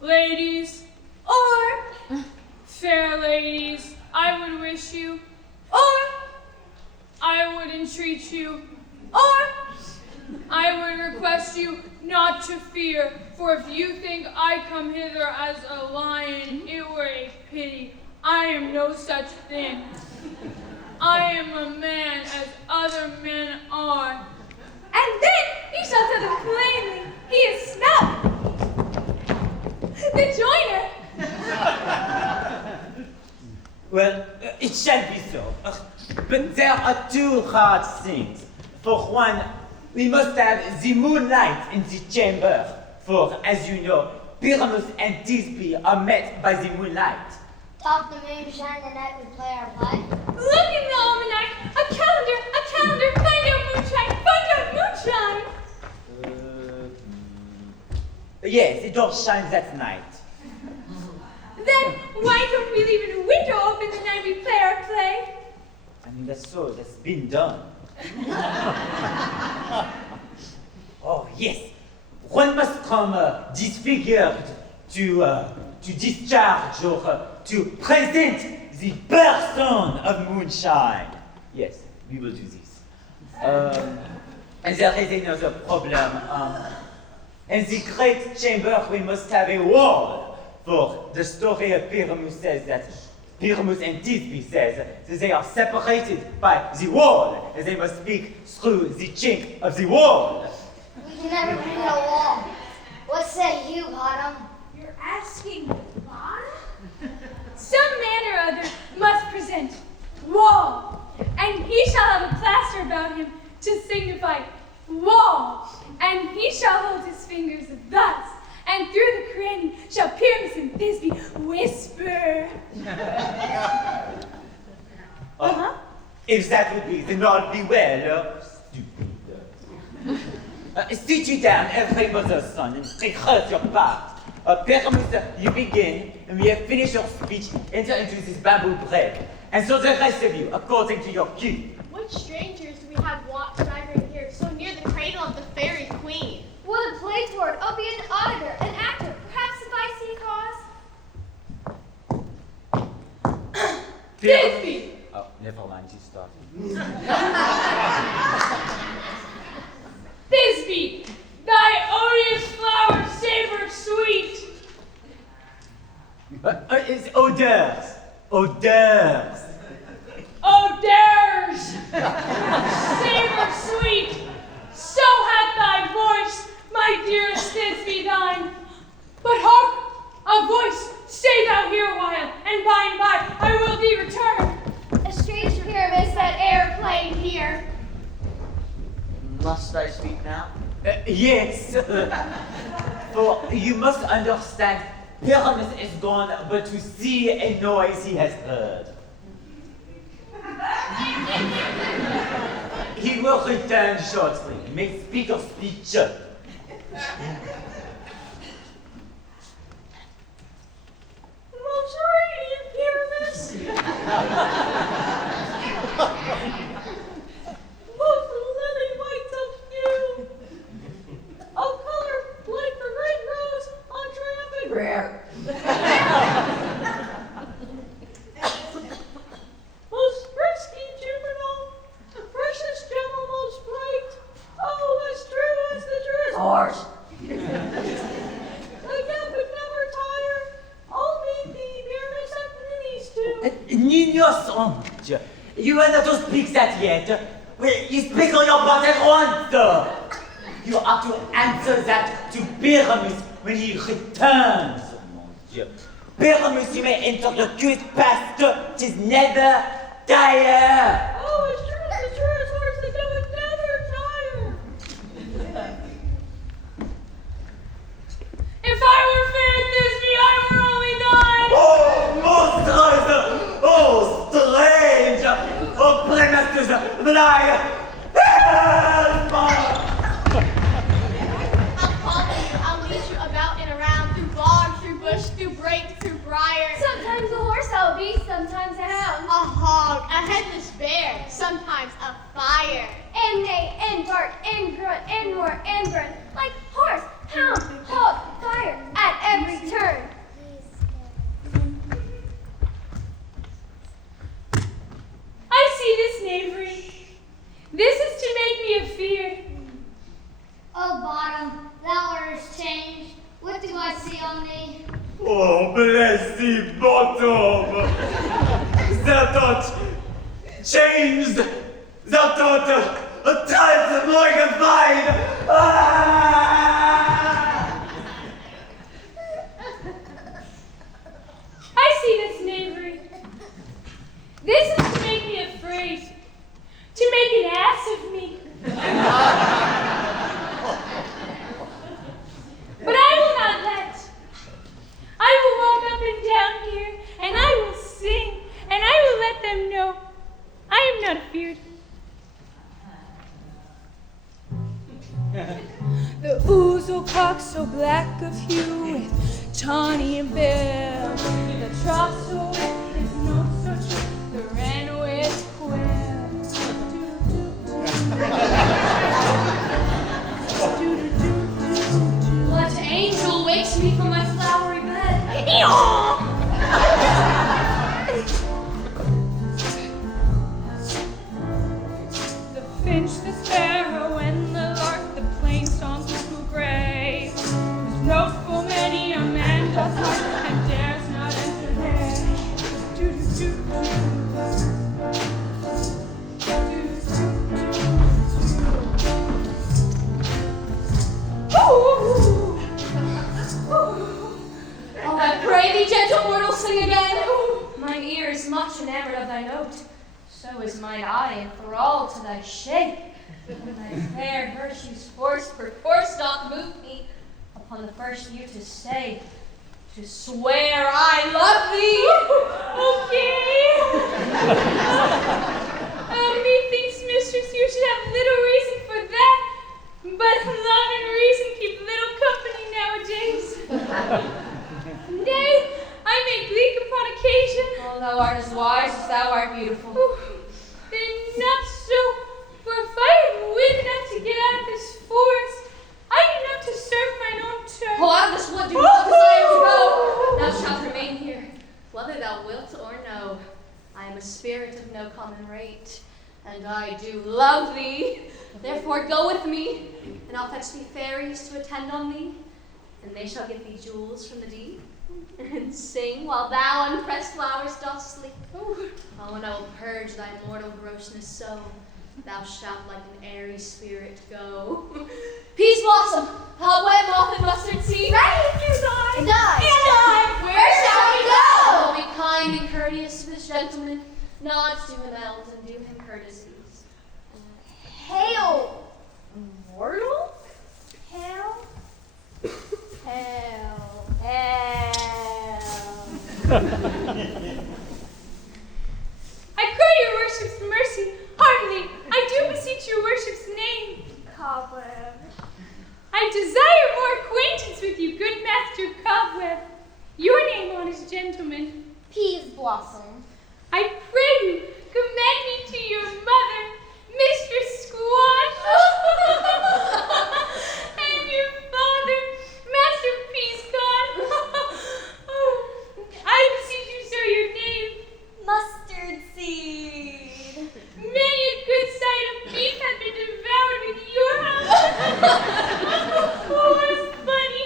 Ladies, Or, fair ladies, I would wish you, or I would entreat you, or I would request you not to fear, for if you think I come hither as a lion, it were a pity. I am no such thing. I am a man as other men are. And then he shall tell them plainly, he is Snout, the joiner. Well, it shall be so. But there are two hard things. For one, we must have the moonlight in the chamber. For, as you know, Pyramus and Thisbe are met by the moonlight. Top the moon shine the night we play our play. Look in the almanac, a calendar, find out moonshine. Yes, it all shines at night. Then why don't we leave a window open the night we play our play? I mean, that's been done. Oh, yes. One must come disfigured to discharge or to present the person of moonshine. Yes, we will do this. And there is another problem. In the great chamber, we must have a wall. For the story of Pyramus says that Pyramus and Thisbe says that they are separated by the wall, and they must speak through the chink of the wall. We can never paint a wall. What say you, Bottom? You're asking Bottom? Some man or other must present wall, and he shall have a plaster about him to signify wall, and he shall hold his fingers thus, and through the cranny shall Pyramus and Thisbe whisper. If that would be, then all be well. Stupid. Sit you down, every mother's son, and rehearse your part. Pyramus, you begin, and when you have finished your speech, enter into this bamboo break. And so the rest of you, according to your cue. What strangers do we have wandering here, so near the cradle of the fairy queen? What a play toward! I'll be an auditor, an actor, perhaps if I see cause. Thisbe! Oh, never mind, you start. Thisbe, thy odious flower savor sweet. It's odeurs. Odeurs. Odors, savor sweet. So hath thy voice, my dearest Thisbe, thine. But hark, a voice, stay thou here awhile, and by I will thee return. A strange Pyramus that e'er played here. Must I speak now? Yes. For you must understand, Pyramus is gone but to see a noise he has heard. He will return shortly. May speak your speech. Most radiant Pyramus! Most lily whites of hue! Of color like the red rose on triumphant rare! Most frisky juvenile, precious gemma most bright, oh, as true as the truest horse! Again would never tire, all meet thee, Pyramus, and these two. Niños hombres, you are not to speak that yet. Well, you speak on your part at once. You are to answer that to Pyramus when he returns, mon Dieu. Pyramus, you may enter the queue past, 'tis never tire. Oh, as true as the truest horse, that they would never tire. If I were fair Thisbe, I were only thine. Oh, monstrous! Oh, strange! Oh, prematures! Blind! I'll lead you about and around, through bog, through bush, through brake, through briar. Sometimes a horse I'll be, sometimes a hound. A hog, a headless bear. I see on thee. Oh, bless thee, bottom! Thou art changed! Thou art a type mortified! I see this knavery. This is to make me afraid, to make an ass of me. But I will not let. I will walk up and down here, and I will sing, and I will let them know I am not afeard. The ouzel cock so black of hue with tawny and bill, the trough so wet his note so true, the wren with quill. What angel wakes me from my flowery bed? The finch, the sparrow, and the lark, the plain song cuckoo gray, whose note full many a man doth hark and dares not entertain. Oh, I pray thee, gentle mortal, sing again. Mine ear is much enamored of thy note, so is mine eye enthralled to thy shape. When thy fair virtues perforce doth move me upon the first year to say, to swear I love thee. Okay. Methinks, mistress, you should have little reason for that, but love and reason keep little company nowadays. Nay, I may bleak upon occasion. Oh, thou art as wise as thou art beautiful. Then not so, for if I had wit enough to get out of this forest, I need not to serve mine own turn. Oh, out of this wood do not desire to go. Thou shalt remain here, whether thou wilt or no. I am a spirit of no common rate, and I do love thee. Therefore go with me, and I'll fetch thee fairies to attend on thee, and they shall give thee jewels from the deep, and sing while thou on pressed flowers dost sleep. Oh, and I will purge thy mortal grossness so, thou shalt like an airy spirit go. Peas blossom, cobweb, moth, and mustard seed. Right, here's I. And I. Where shall we go? Be kind and courteous to this gentleman. Nods to him else and do him courtesies. Hail, mortal? Hail? Hail. Hail. I pray your worship's mercy, heartily. I do beseech your worship's name. Cobweb. I desire more acquaintance with you, good master Cobweb. Your name, honest gentleman. Peas blossom. I pray you, commend me to your mother, Mistress Squash, and your father, Master Peascod. I beseech you, sir, your name. Mustard seed. Many a good sight of beef has been devoured in your house. Oh, it's funny.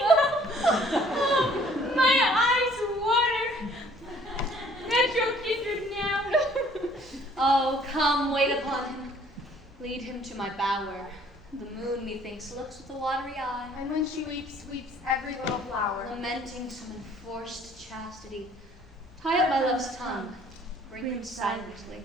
Oh, my eyes water. Metro kindred now. Oh, come, wait upon him. Lead him to my bower. The moon, methinks, looks with a watery eye. And when she weeps, weeps every little flower. Lamenting some enforced chastity. Tie up my love's tongue. Bring him silently.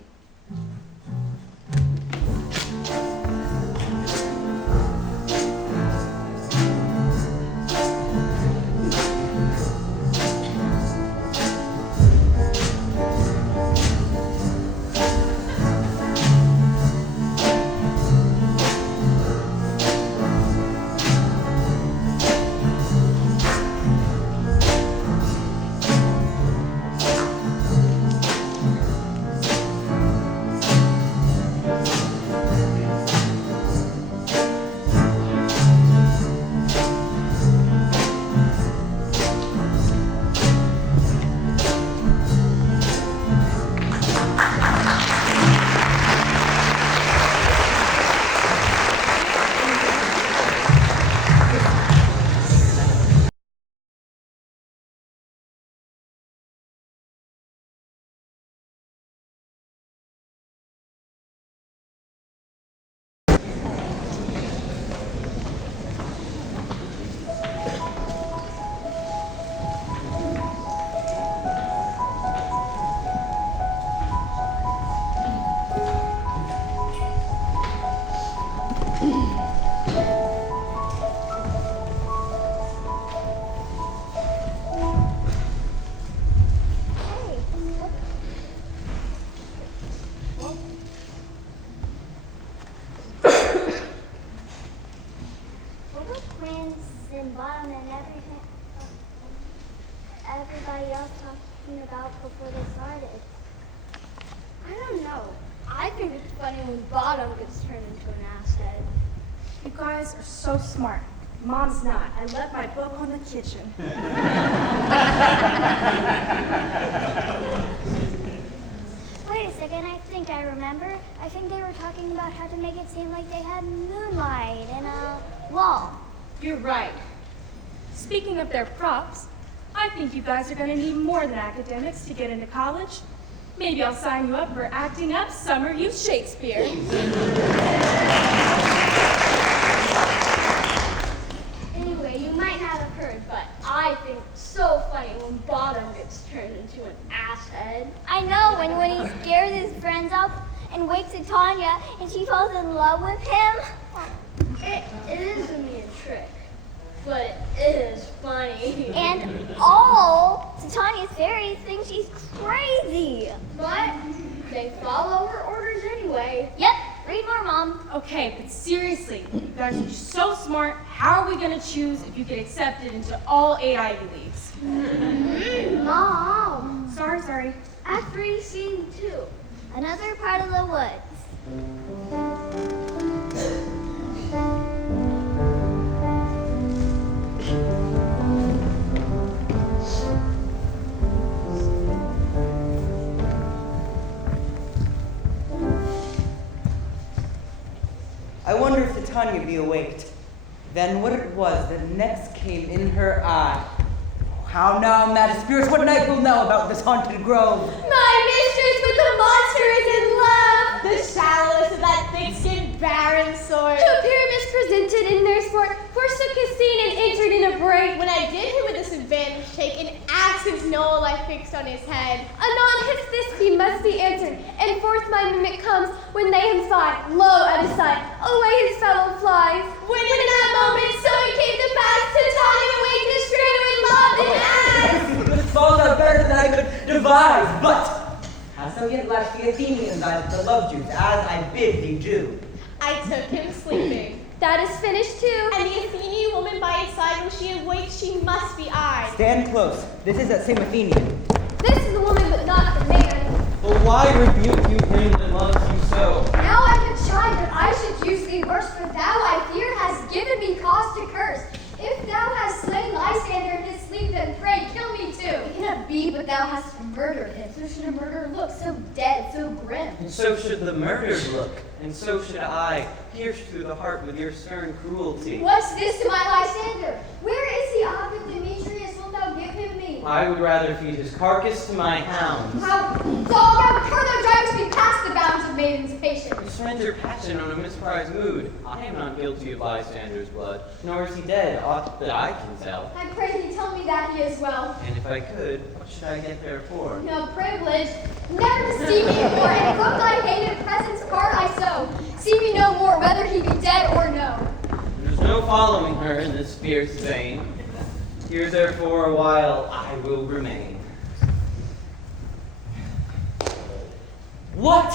twins and bottom and everything everybody else talking about before they started? I don't know. I think it's funny when Bottom gets turned into an asshead. You guys are so smart. Mom's not. I left my book on the kitchen. Wait a second, I think I remember. I think they were talking about how to make it seem like they had moonlight and a wall. You're right. Speaking of their props, I think you guys are going to need more than academics to get into college. Maybe I'll sign you up for acting up Summer Youth Shakespeare. Anyway, you might not have heard, but I think it's so funny when Bottom gets turned into an asshead. I know, when he scares his friends up and wakes at Tanya and she falls in love with him. It is a mean trick, but it is funny. And all Titania's fairies think she's crazy. But they follow her orders anyway. Yep, read more, Mom. Okay, but seriously, you guys are so smart. How are we going to choose if you get accepted into all 8 Ivy Leagues? Mom. Sorry. Act 3, Scene 2. Another part of the woods. I wonder if Titania be awaked. Then what it was that next came in her eye. How now, mad spirits, what night will know about this haunted grove? My mistress with the monster is in love! The shallowest of that thick-skinned barren sort. Who Pyramus presented in their sport, forsook his scene and entered in a break. When I did him a disadvantage take, an axe's knoll I fixed on his head. Anon his fist he must be answered, and forth my mimic comes, when they him find, lo at his side, away his fellow flies. When in that moment so it came to pass, Titania awaked his stranger in love and asked. Thoughts are better than I could devise, but hast thou yet lashed the Athenians that loved you, as I bid thee do? I took him sleeping. That is finished too. And the Athenian woman by his side, when she awakes, she must be I. Stand close. This is that same Athenian. This is the woman, but not the man. But why rebuke you him that loves you so? Now I could chide that I should use thee worse, for thou, I fear, hast given me cause to curse. If thou hast slain Lysander in his sleep, then pray kill me too. It cannot be, but thou hast murdered him. So should a murderer look, so dead, so grim. And so should the murdered look, and so should I, pierced through the heart with your stern cruelty. What's this to my Lysander? Where is he? Ah, but Demetrius, wilt thou give him me? I would rather feed his carcass to my hounds. How dog thou further drives me past the bounds of maiden's patience. You surrender passion on a misprized mood. I am not guilty of Lysander's blood, nor is he dead, aught that I can tell. I pray thee tell me that he is well. And if I could, what should I get there for? No privilege, never to see me more, and from thy hated presence part I sow. See me no more, whether he be dead or no. There's no following her in this fierce vein. Here therefore a while I will remain. What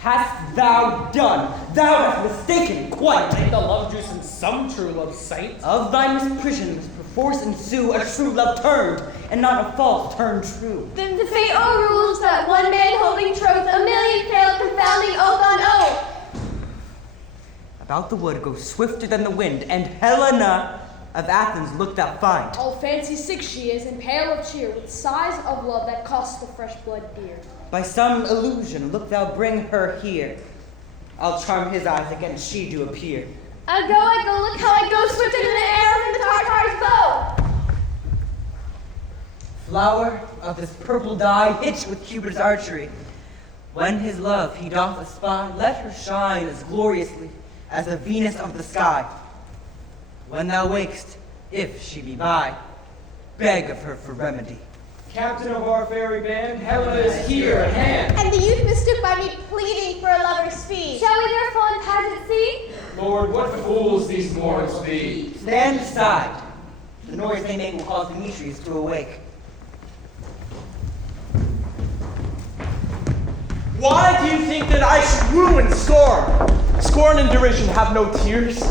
hast thou done? Thou hast mistaken quite. Take the love juice and some true love sight. Of thy misprision must perforce ensue a true love turned, and not a false turned true. Then the fate o'errules that one man holding troth, a million failed, confounding oath on oath. About the wood go swifter than the wind, and Helena of Athens look thou find. All fancy sick she is, and pale of cheer, with sighs of love that cost the fresh blood dear. By some illusion look thou bring her here. I'll charm his eyes against she do appear. I go, look how I go swifter than the arrow from the Tartar's bow. Flower of this purple dye, hitched with Cupid's archery. When his love he doth espy, let her shine as gloriously as the Venus of the sky. When thou wakest, if she be by, beg of her for remedy. Captain of our fairy band, Helena is here at hand. And the youth mistook by me pleading for a lover's fee. Shall we therefore unpass at sea? Lord, what fools these mortals be. Stand aside. The noise they make will cause Demetrius to awake. Why do you think that I should woo and scorn? Scorn and derision have no tears.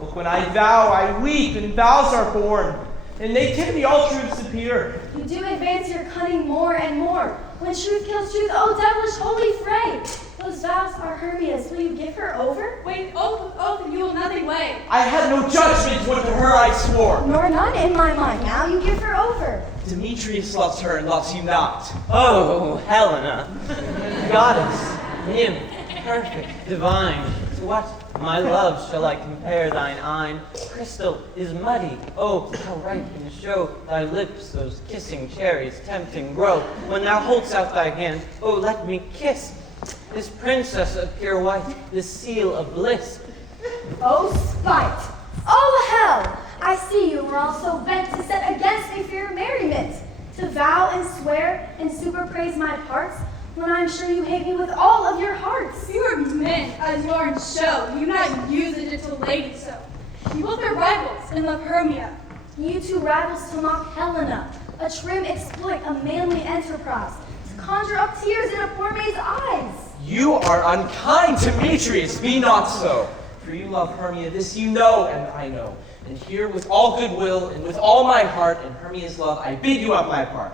Look, when I vow, I weep, and vows are born, and they can be all truths appear. You do advance your cunning more and more. When truth kills truth, oh devilish holy fray! Those vows are Hermia's. Will you give her over? Wait, oath, and you will nothing weigh. I had no judgment when to her I swore. Nor none in my mind. Now you give her over. Demetrius loves her and loves you not. Oh, Helena, goddess, nymph, perfect, divine, to what, my love, shall I compare thine eyne? Crystal is muddy, oh, how ripe and show thy lips, those kissing cherries tempting grow. When thou hold'st out thy hand, oh, let me kiss this princess of pure white, this seal of bliss. Oh, spite! Oh, hell! I see you were all so bent to set against me for your merriment, to vow and swear and super praise my parts, when I'm sure you hate me with all of your hearts. You are men as you are in show. You not use a gentle lady so. You both are rivals and love Hermia. You two rivals to mock Helena, a trim exploit, a manly enterprise, to conjure up tears in a poor maid's eyes. You are unkind, Demetrius, be not so. For you love Hermia, this you know, and I know. And here with all goodwill, and with all my heart, and Hermia's love, I bid you up my part.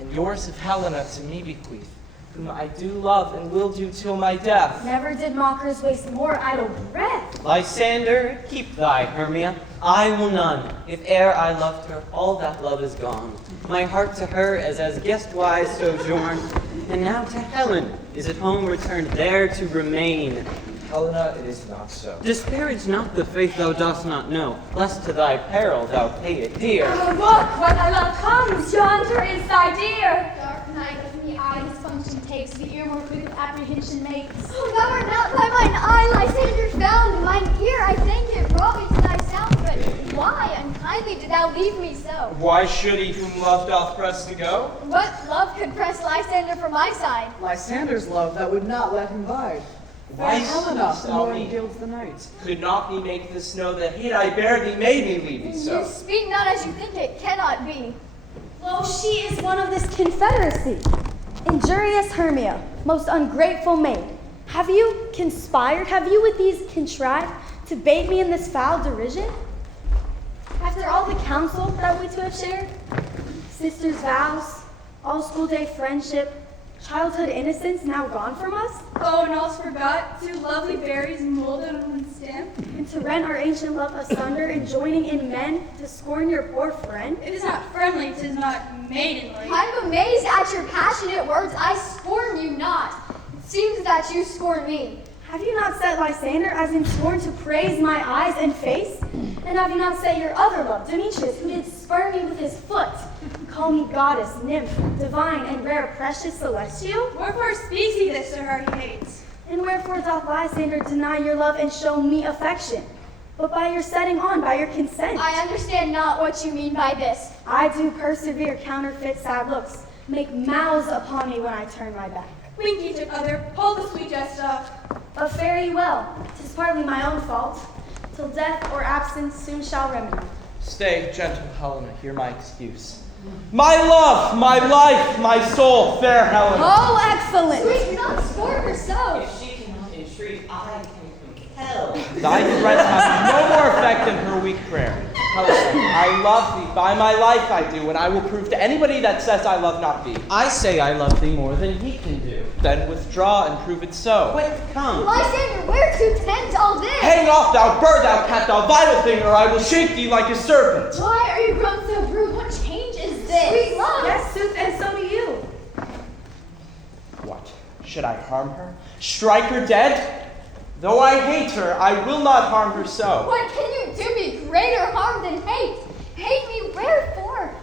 And yours of Helena to me bequeath, whom I do love and will do till my death. Never did mockers waste more idle breath. Lysander, keep thy Hermia, I will none. If e'er I loved her, all that love is gone. My heart to her as guest-wise sojourn, and now to Helen is at home returned there to remain. Helena, it is not so. Disparage not the faith thou dost not know, lest to thy peril thou pay it dear. Oh, look, what thy love comes, yonder is thy dear. Dark night of me eye dysfunction takes, the ear more quick of apprehension makes. Oh, thou art not by mine eye, Lysander found, mine ear I thank it brought me to thy sound, but why unkindly did thou leave me so? Why should he whom love doth press to go? What love could press Lysander from my side? Lysander's love that would not let him bide. Why Helena, the tell morning me? gilds the night. Could not me make this know that hate I bear thee made me leave thee so? You speak not as you think it cannot be. Lo, she is one of this confederacy. Injurious Hermia, most ungrateful maid. Have you conspired, have you with these contrived to bait me in this foul derision? After all the counsel that we two have shared, sisters' vows, all school day friendship, childhood innocence now gone from us? Oh, and all's forgot, two lovely berries molded on one stem. And to rend our ancient love asunder and joining in men to scorn your poor friend? It is not friendly, 'tis not maidenly. I'm amazed at your passionate words. I scorn you not. It seems that you scorn me. Have you not set Lysander as in scorn to praise my eyes and face? And have you not set your other love, Demetrius, who did spurn me with his foot? Call me goddess, nymph, divine, and rare, precious, celestial? Wherefore speaks he this to her he hates? And wherefore doth Lysander deny your love and show me affection? But by your setting on, by your consent. I understand not what you mean by this. I do persevere, counterfeit sad looks, make mouths upon me when I turn my back. Wink each other, hold the sweet jest up. But fare ye well, 'tis partly my own fault, till death or absence soon shall remedy. Stay, gentle Helena, hear my excuse. My love, my life, my soul, fair Helena. Oh, excellent! Sweet, do not scorn her so. If she cannot entreat, I can compel. Thy threats have no more effect than her weak prayer. Helena, I love thee, by my life I do, and I will prove to anybody that says I love not thee. I say I love thee more than he can do. Then withdraw and prove it so. Wait, come. Lysander, where to tend all this? Hang off, thou bird, thou cat, thou vile thing, or I will shake thee like a serpent. Why are you grown so rude? What change is this? Sweet love. Yes, sooth, and so do you. What? Should I harm her? Strike her dead? Though I hate her, I will not harm her so. What can you do me greater harm than hate? Hate me wherefore?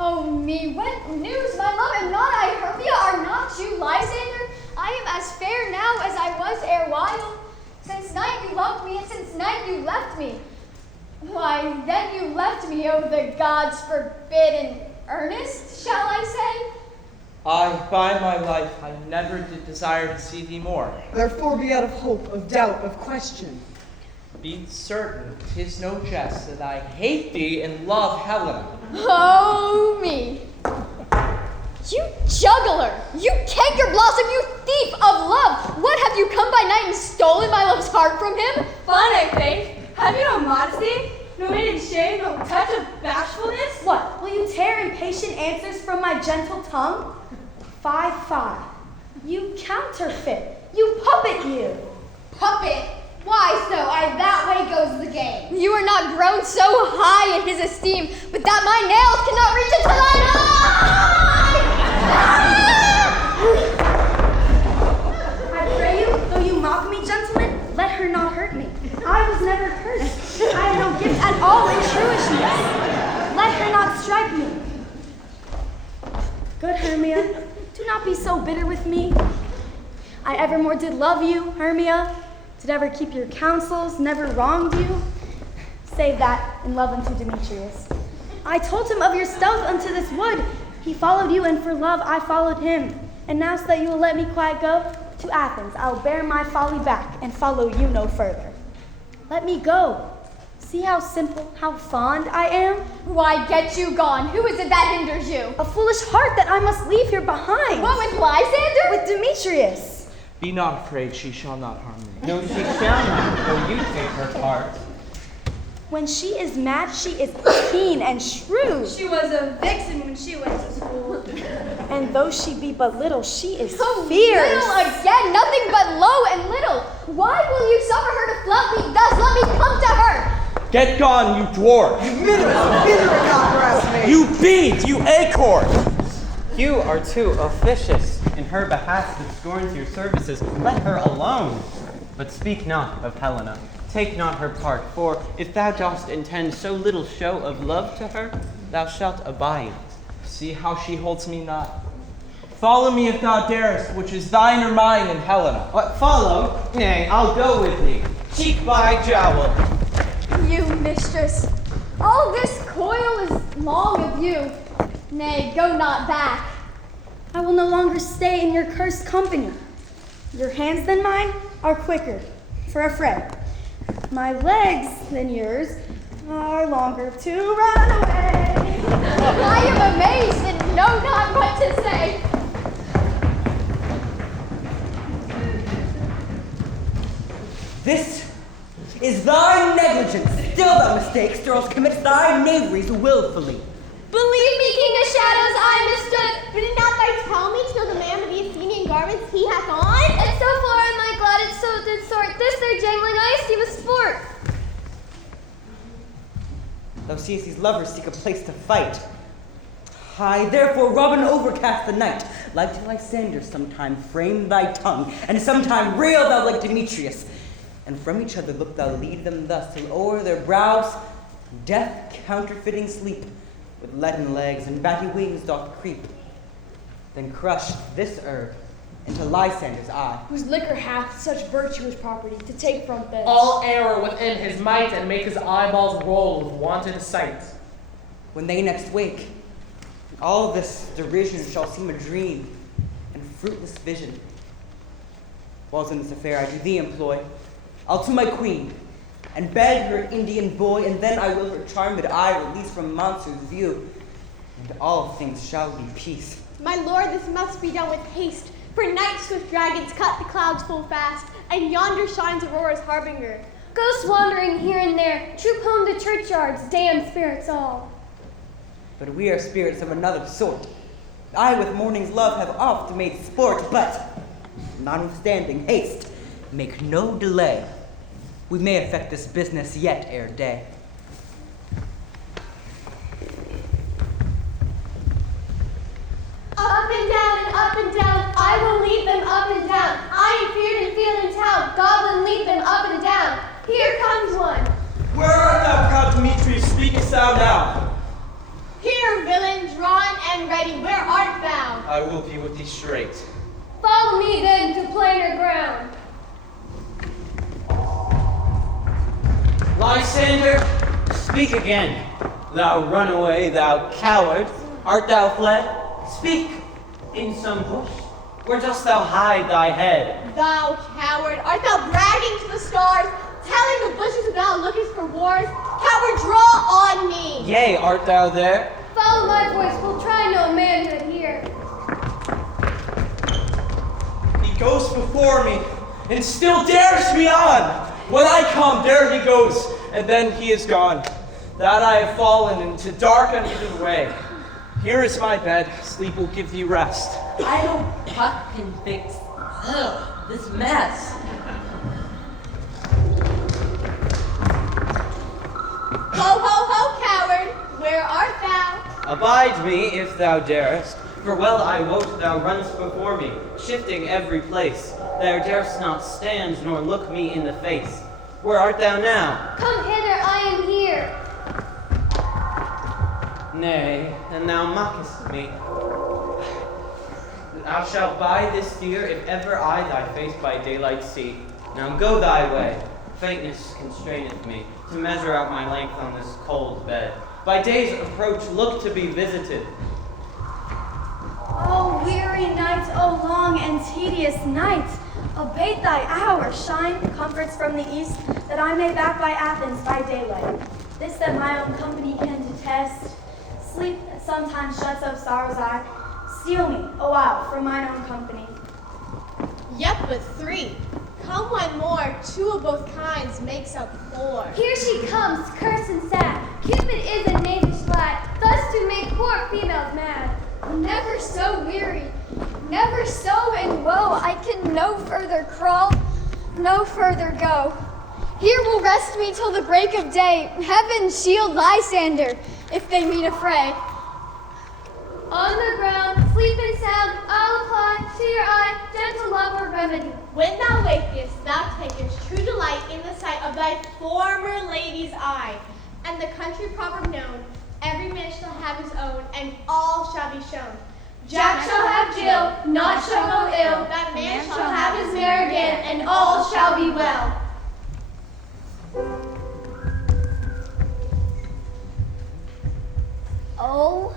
Oh me, what news, my love, am not I Hermia? Are not you Lysander? I am as fair now as I was erewhile. Since night you loved me, and since night you left me. Why, then you left me, oh the gods forbid in earnest, shall I say? I, by my life, I never did desire to see thee more. Therefore be out of hope, of doubt, of question. Be certain, 'tis no jest, that I hate thee and love Helena. Oh me! You juggler! You canker blossom! You thief of love! What, have you come by night and stolen my love's heart from him? Fine, I faith. Have you no modesty? No maiden shame, no touch of bashfulness? What, will you tear impatient answers from my gentle tongue? 5-5. You counterfeit. You puppet you. Puppet? Why so? That way goes the game. You are not grown so high in his esteem, but that my nails cannot reach into thine eye! I pray you, though you mock me, gentlemen, let her not hurt me. I was never cursed. I have no gift at all in truishness. Let her not strike me. Good Hermia, do not be so bitter with me. I evermore did love you, Hermia. Did ever keep your counsels, never wronged you? Save that in love unto Demetrius. I told him of your stealth unto this wood. He followed you, and for love I followed him. And now so that you will let me quiet go, to Athens I will bear my folly back and follow you no further. Let me go. See how simple, how fond I am? Why, get you gone. Who is it that hinders you? A foolish heart that I must leave here behind. What, with Lysander? With Demetrius. Be not afraid, she shall not harm me. No, she shall not, though you take her part. When she is mad, she is keen and shrewd. She was a vixen when she went to school. And though she be but little, she is Oh, fierce. little again, nothing but low and little. Why will you suffer her to flout me? Thus let me come to her. Get gone, you dwarf! You bitter not harass me! You beat, you acorn! You are too officious. In her behalf that scorns your services, let her alone. But speak not of Helena. Take not her part, for if thou dost intend so little show of love to her, thou shalt abide. See how she holds me not. Follow me if thou darest, which is thine or mine and Helena. What, follow? Nay, I'll go with thee. Cheek by jowl. You, mistress, all this coil is long of you. Nay, go not back. I will no longer stay in your cursed company. Your hands than mine are quicker, for a friend. My legs than yours are longer to run away. I am amazed and know not what to say. This is thy negligence. Still thou mistakes, or else commits thy knaveries willfully. Believe me, King of Shadows, I mistood. But did not thy tell me to know the man of the Athenian garments he hath on? And so far am I glad it so did sort. This their jangling I see with sport. Thou seest these lovers seek a place to fight. I therefore rob and overcast the night, like to Lysander sometime frame thy tongue, and sometime rail thou like Demetrius. And from each other look thou lead them thus, till o'er their brows death counterfeiting sleep, with leaden legs and batty wings doth creep. Then crush this herb into Lysander's eye. Whose liquor hath such virtuous property to take from thence. All error within his might, and make his eyeballs roll with wanton sight. When they next wake, all this derision shall seem a dream and fruitless vision. Whilst in this affair I do thee employ, I'll to my queen, and beg her Indian boy, and then I will her charmed eye release from monster's view, and all things shall be peace. My lord, this must be done with haste, for night swift dragons cut the clouds full fast, and yonder shines Aurora's harbinger. Ghosts wandering here and there, troop home to churchyards, damned spirits all. But we are spirits of another sort. I with morning's love have oft made sport, but, notwithstanding haste, make no delay. We may effect this business yet ere day. Up and down, I will lead them up and down. I am feared and feel in town, goblin lead them up and down. Here comes one. Where art thou, proud Demetrius? Speakest thou now? Here, villain, drawn and ready, where art thou? I will be with thee straight. Follow me then to plainer ground. Lysander, speak again. Thou runaway, thou coward, art thou fled? Speak, in some bush. Where dost thou hide thy head? Thou coward, art thou bragging to the stars, telling the bushes thou lookest for wars? Coward, draw on me! Yea, art thou there? Follow my voice, we'll try no manhood here. He goes before me, and still dares me on. When I come, there he goes, and then he is gone. That I have fallen into dark uneven way. Here is my bed. Sleep will give thee rest. I hope Puck can fix this mess. Ho, ho, ho, coward! Where art thou? Abide me, if thou darest, for well I wot thou runn'st before me, shifting every place. Thou darest not stand, nor look me in the face. Where art thou now? Come hither, I am here. Nay, and thou mockest me. Thou shalt buy this fear if ever I thy face by daylight see. Now go thy way. Faintness constraineth me to measure out my length on this cold bed. By day's approach look to be visited. O weary night, O long and tedious night, abate thy hour, shine comforts from the east, that I may back by Athens by daylight. This that my own company can detest, sleep that sometimes shuts up sorrow's eye, steal me a while from mine own company. Yet but three. Come one more, two of both kinds makes up four. Here she comes, cursed and sad. Cupid is a knavish lad, thus to make poor females mad. Never so weary, never so in woe, I can no further crawl, no further go. Here will rest me till the break of day. Heaven shield Lysander, if they meet a fray. On the ground, sleep and sound, I'll apply to your eye gentle love or remedy. When thou wakest, thou takest true delight in the sight of thy former lady's eye. And the country proverb known, every man shall have his own, and all shall be shown. Jack shall have Jill, naught shall go ill. That man shall have his mare again, and all shall be well. O-M-G.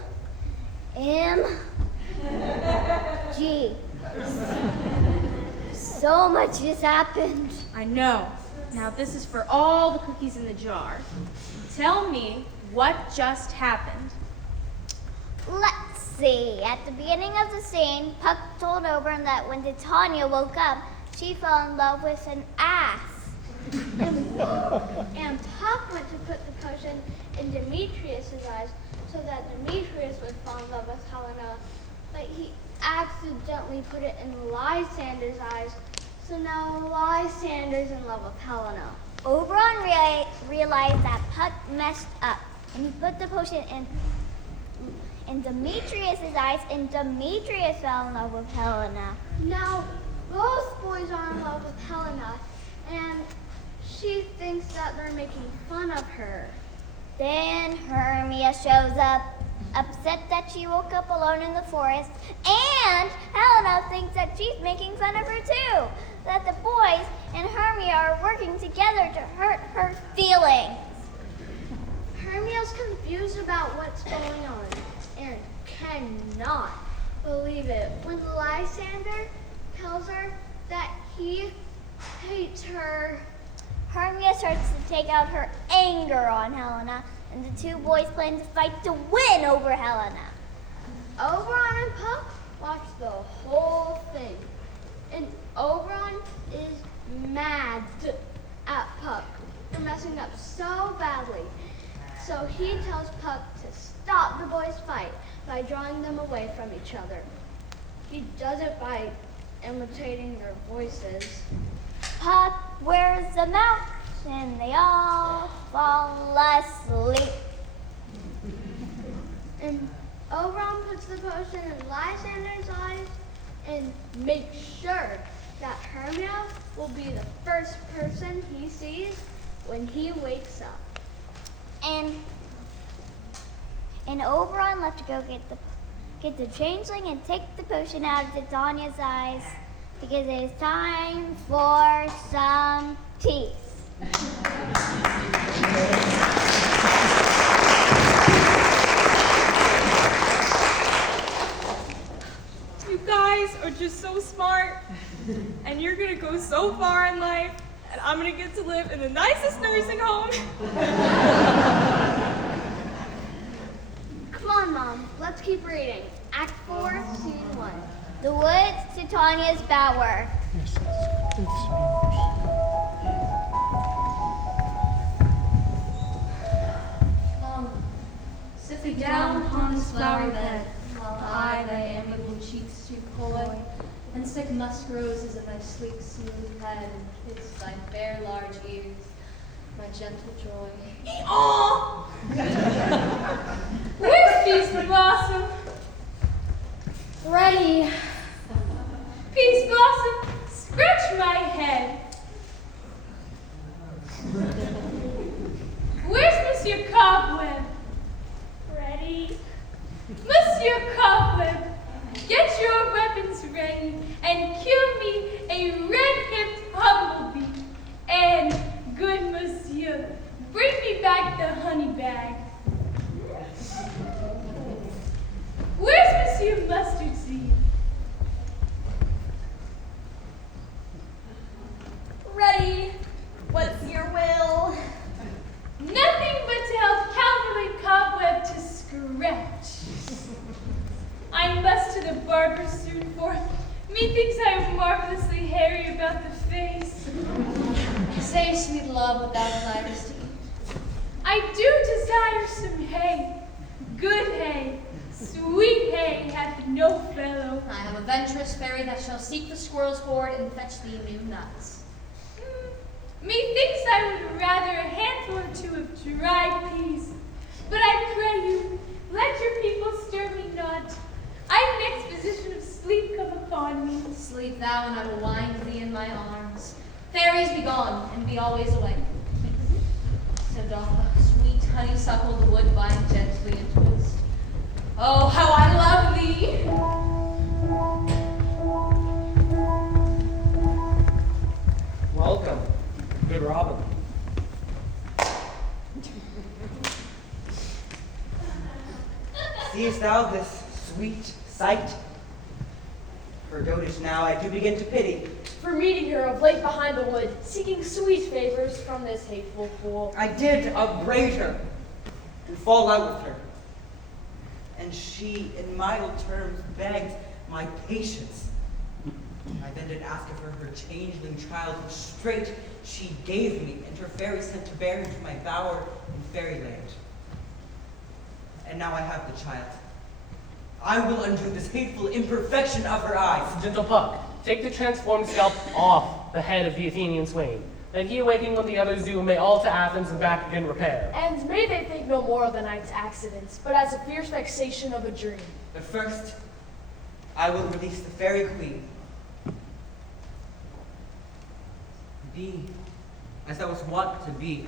So much has happened. I know. Now this is for all the cookies in the jar. Tell me what just happened. Let's see. At the beginning of the scene, Puck told Oberon that when Titania woke up, she fell in love with an ass. And Puck went to put the potion in Demetrius's eyes so that Demetrius would fall in love with Helena. But he accidentally put it in Lysander's eyes, so now Lysander's in love with Helena. Oberon realized that Puck messed up, and he put the potion in Demetrius's eyes, and Demetrius fell in love with Helena. Now, both boys are in love with Helena, and she thinks that they're making fun of her. Then Hermia shows up, upset that she woke up alone in the forest, and Helena thinks that she's making fun of her too, that the boys and Hermia are working together to hurt her feelings. Hermia's confused about what's going on and cannot believe it when Lysander tells her that he hates her. Hermia starts to take out her anger on Helena, and the two boys plan to fight to win over Helena. Oberon and Puck watch the whole thing, and Oberon is mad at Puck for messing up so badly. So he tells Puck to stop the boys' fight by drawing them away from each other. He does it by imitating their voices. Puck wears the mouse, and they all fall asleep. And Oberon puts the potion in Lysander's eyes and makes sure that Hermia will be the first person he sees when he wakes up. And Oberon left to go get the changeling and take the potion out of Titania's eyes, because it is time for some teeth. You guys are just so smart, and you're gonna go so far in life, and I'm gonna get to live in the nicest nursing home. Come on, Mom, let's keep reading. Act 4, Scene 1. The woods, Titania's bower. coy, and stick musk roses in thy sleek, smooth head, and kiss thy fair, large ears, my gentle joy. Oh! Where's Peace Blossom? Ready. Peace Blossom, scratch my head. Where's Monsieur Cobweb? Ready. Monsieur Cobweb, get your weapons ready and kill me a red-hipped humblebee. And, good monsieur, bring me back the honey bag. Where's Monsieur Mustard Seed? Ready. What's your will? Nothing but to help Calvary Cobweb to scratch. I must to the barber soon, for methinks I am marvelously hairy about the face. Say, sweet love, what thou desirest to eat. I do desire some hay, good hay, sweet hay hath no fellow. I have a venturous fairy that shall seek the squirrel's hoard and fetch thee new nuts. Methinks I would rather a handful or two of dried peas. But I pray you, let your people stir me not. I next physician of sleep come upon me. Sleep thou, and I will wind thee in my arms. Fairies, be gone, and be always awake. So doth the sweet honeysuckle the woodbine gently entwist. Oh, how I love thee! Welcome, good Robin. Seest thou this sweet sight? Her dotage now I do begin to pity. For meeting her of late behind the wood, seeking sweet favors from this hateful fool. I did upbraid her and fall out with her. And she, in mild terms, begged my patience. I then did ask of her her changeling child, which straight she gave me, and her fairy sent to bear him to my bower in fairyland. And now I have the child. I will undo this hateful imperfection of her eyes. Gentle Puck, take the transformed scalp off the head of the Athenian swain, that he awaking when the others do may all to Athens and back again repair. And may they think no more of the night's accidents, but as a fierce vexation of a dream. But first, I will release the fairy queen. Be as thou was wont to be.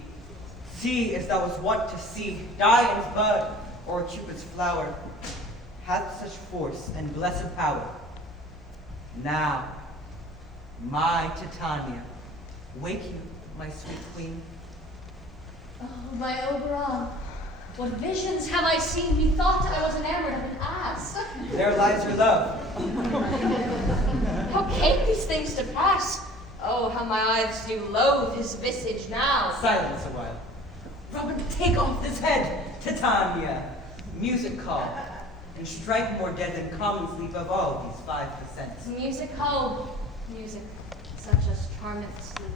See as thou was wont to see. Dian's bud, or Cupid's flower, hath such force and blessed power. Now, my Titania, wake you, my sweet queen. Oh, my Oberon, what visions have I seen? Methought I was enamored of an ass. There lies your love. How came these things to pass? Oh, how my eyes do loathe his visage now. Silence a while. Robin, take off this head, Titania. Music call, and strike more dead than common sleep of all these 5%. Music, oh, music, such as charmeth sleep.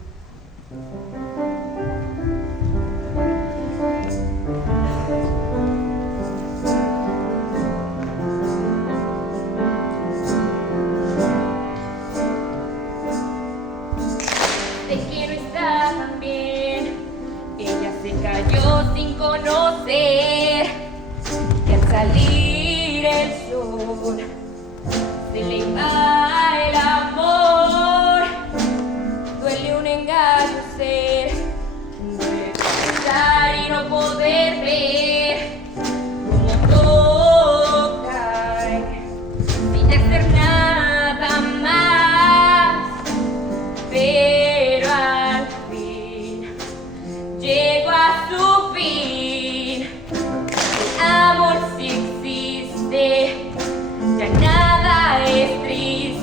Te quiero estar también. Ella se cayó sin conocer que al salir el sol se le va el amor. Duele un engaño ser, duele pensar y no poder ver cómo todo cae sin hacer nada más. Pero al fin llego a su fin. El amor sí existe, ya nada es triste.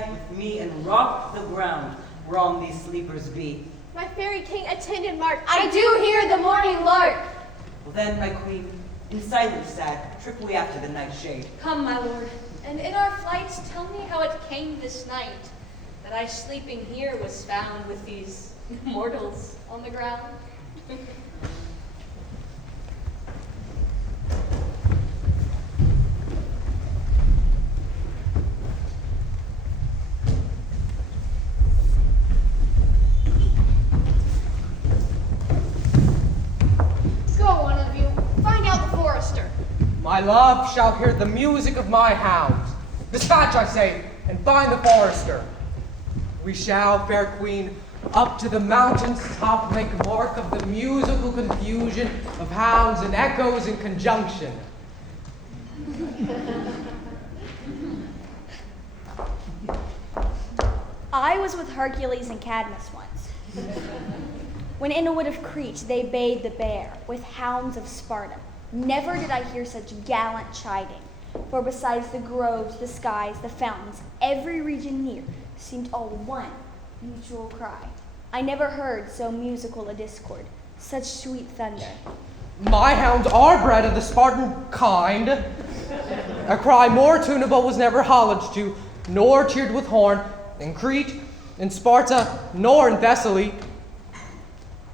night with me and rock the ground where all these sleepers be. My fairy king attended mark. I do hear the morning lark. Well then, my queen, in silence sad, trip we after the night shade. Come, my lord, and in our flights tell me how it came this night that I sleeping here was found with these mortals on the ground. My love shall hear the music of my hounds. Dispatch, I say, and find the forester. We shall, fair queen, up to the mountain's top make mark of the musical confusion of hounds and echoes in conjunction. I was with Hercules and Cadmus once. When in a wood of Crete they bayed the bear with hounds of Sparta. Never did I hear such gallant chiding, for besides the groves, the skies, the fountains, every region near seemed all one mutual cry. I never heard so musical a discord, such sweet thunder. My hounds are bred of the Spartan kind. A cry more tunable was never hollaged to, nor cheered with horn, in Crete, in Sparta, nor in Thessaly.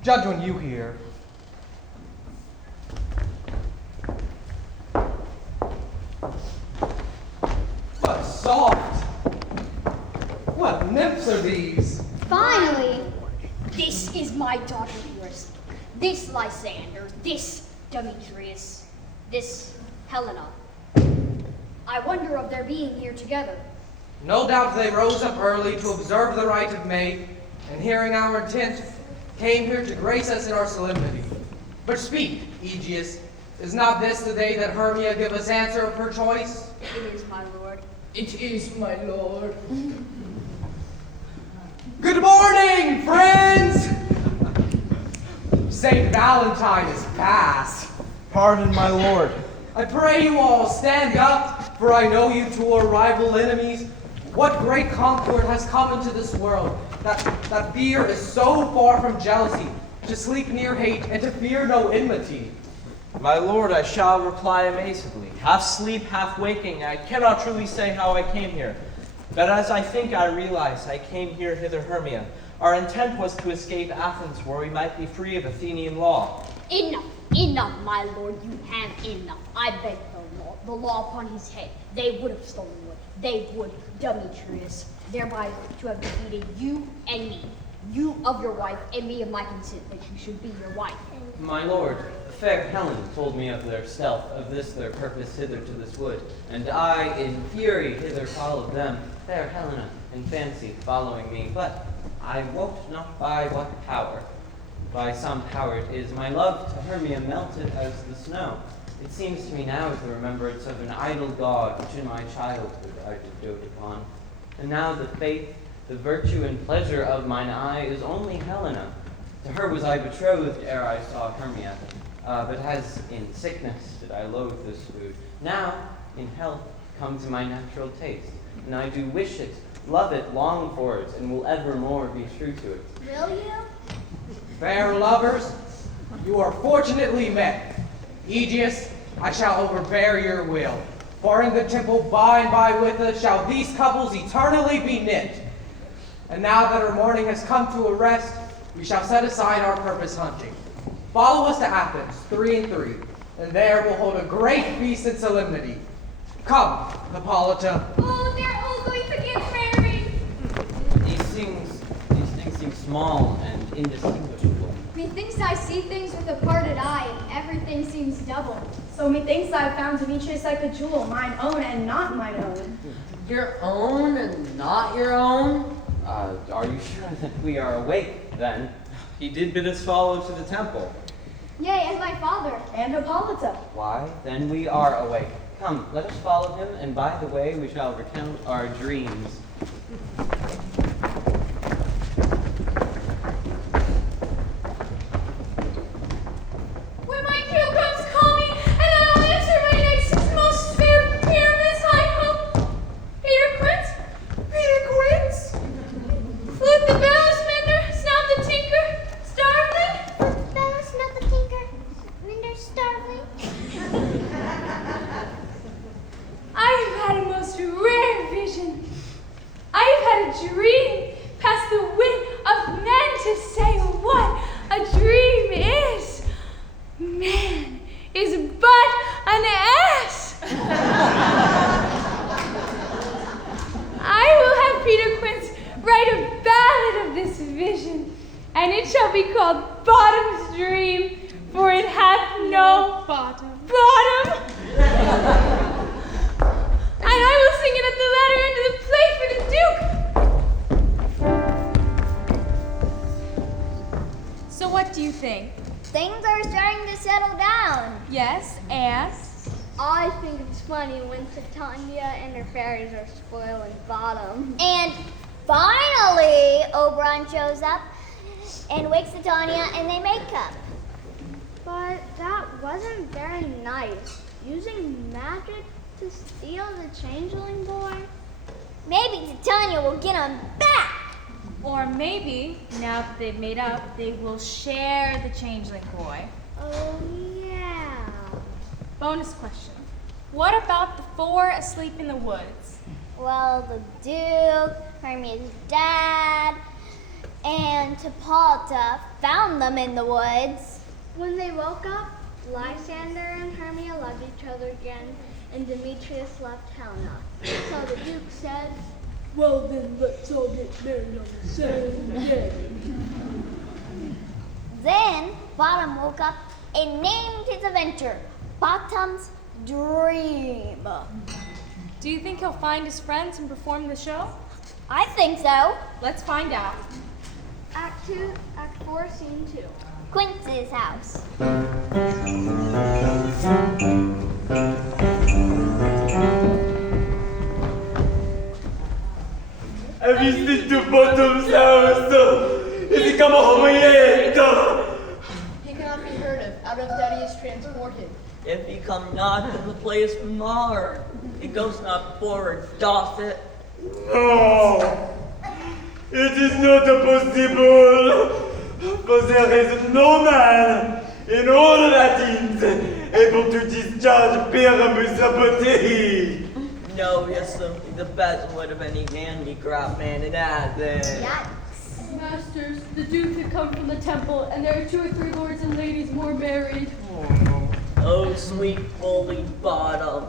Judge when you hear. What soft! What nymphs are these? Finally! This is my daughter Eurystheus, this Lysander, this Demetrius, this Helena. I wonder of their being here together. No doubt they rose up early to observe the rite of May, and hearing our intent, came here to grace us in our solemnity. But speak, Aegeus, is not this the day that Hermia give us answer of her choice? It is, my lord. It is, my lord. Good morning, friends! Saint Valentine is past. Pardon, my lord. I pray you all stand up, for I know you two are rival enemies. What great concord has come into this world, that fear is so far from jealousy, to sleep near hate, and to fear no enmity. My lord, I shall reply amazedly. Half sleep, half waking, I cannot truly say how I came here. But as I think I realize, I came here hither Hermia. Our intent was to escape Athens, where we might be free of Athenian law. Enough, enough, my lord, you have enough. I beg the law upon his head. They would have stolen wood. They would, Demetrius, thereby to have defeated you and me. You of your wife, and me of my consent that you should be your wife. My lord, fair Helen told me of their stealth, of this their purpose hither to this wood, and I in fury hither followed them, fair Helena in fancy following me, but I wot not by what power. By some power it is my love to Hermia melted as the snow. It seems to me now as the remembrance of an idle god which in my childhood I did dote upon. And now the faith, the virtue and pleasure of mine eye is only Helena. To her was I betrothed ere I saw Hermia, but as in sickness did I loathe this food. Now in health comes my natural taste, and I do wish it, love it, long for it, and will evermore be true to it. Will you? Fair lovers, you are fortunately met. Aegeus, I shall overbear your will, for in the temple by and by with us shall these couples eternally be knit. And now that our mourning has come to a rest, we shall set aside our purpose hunting. Follow us to Athens, 3 and 3, and there we'll hold a great feast and solemnity. Come, Hippolyta. Oh, they're all going to get married. These things seem small and indistinguishable. Methinks I see things with a parted eye, and everything seems double. So methinks I found Demetrius like a jewel, mine own and not mine own. Your own and not your own? Are you sure that we are awake, then? He did bid us follow to the temple. Yea, and my father. And Hippolyta. Why, then we are awake. Come, let us follow him, and by the way we shall recount our dreams. When my cue comes, call me, and I'll answer my next most fair pyramus, I hope. Peter Quint? Peter Quint? dream past the wit of men to say what a dream is. Man is but an ass. I will have Peter Quince write a ballad of this vision, and it shall be called Bottom's Dream, for it hath no bottom. And I will sing it at the latter end of the play for the Duke. So what do you think? Things are starting to settle down. Yes, and? I think it's funny when Titania and her fairies are spoiling Bottom. And finally, Oberon shows up and wakes Titania and they make up. But that wasn't very nice. Using magic to steal the changeling boy? Maybe Titania will get him back. Or maybe, now that they've made up, they will share the changeling boy. Oh, yeah. Bonus question. What about the 4 asleep in the woods? Well, the Duke, Hermia's dad, and Hippolyta found them in the woods. When they woke up, Lysander and Hermia loved each other again, and Demetrius left Helena. So the Duke said, Well then, let's all get married on the same day. Then Bottom woke up and named his adventure Bottom's Dream. Do you think he'll find his friends and perform the show? I think so. Let's find out. Act 2, Act 4, Scene 2. Quince's house. Have you seen the Bottom's house? Is he come home yet? He cannot be heard of, out of that he is transported. If he come not, then the place mar. It goes not forward, doth it? No, it is not possible, for there is no man in all Athens able to discharge Pyramus Apothecary. No, you're simply the best word of any handicraft man in Athens. Masters, the Duke had come from the temple, and there are 2 or 3 lords and ladies more married. Oh, sweet holy Bottom,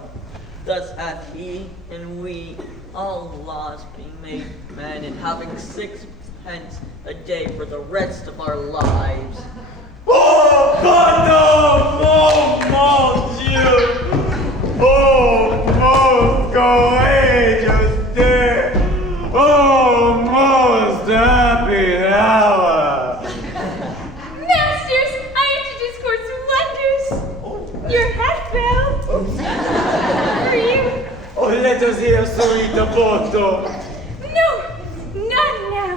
thus hath he and we all lost being made men and having 6 pence a day for the rest of our lives. Oh, Bottom! Oh, mon Dieu! Oh, most courageous day! Oh, most happy hour! Masters, I introduce Course Wonders. Your hat bell. For you. Oh, let us hear Solita Bottom. No, not now.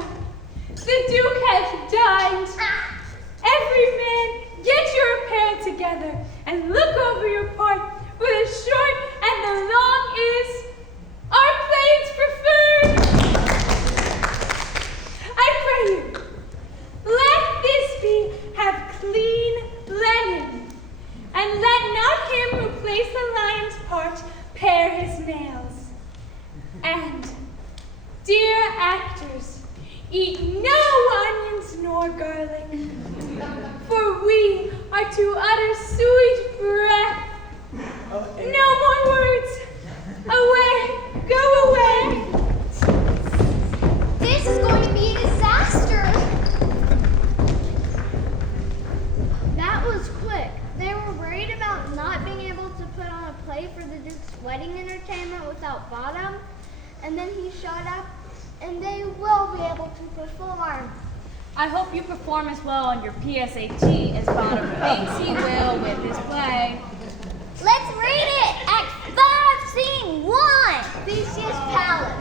The Duke has died. Every man, get your apparel together and look over your part, for the short and the long is our planes preferred. I pray you, let this be have clean linen, and let not him who plays the lion's part pare his nails. And, dear actors, eat no onions nor garlic, for we are to utter sweet breath. No more words. Away, go away. This is going to be a disaster. That was quick. They were worried about not being able to put on a play for the Duke's wedding entertainment without Bottom, and then he showed up, and they will be able to perform. I hope you perform as well on your PSAT as Bottom thinks he will with his play. Let's read it! Act 5, Scene 1, Theseus' Palace.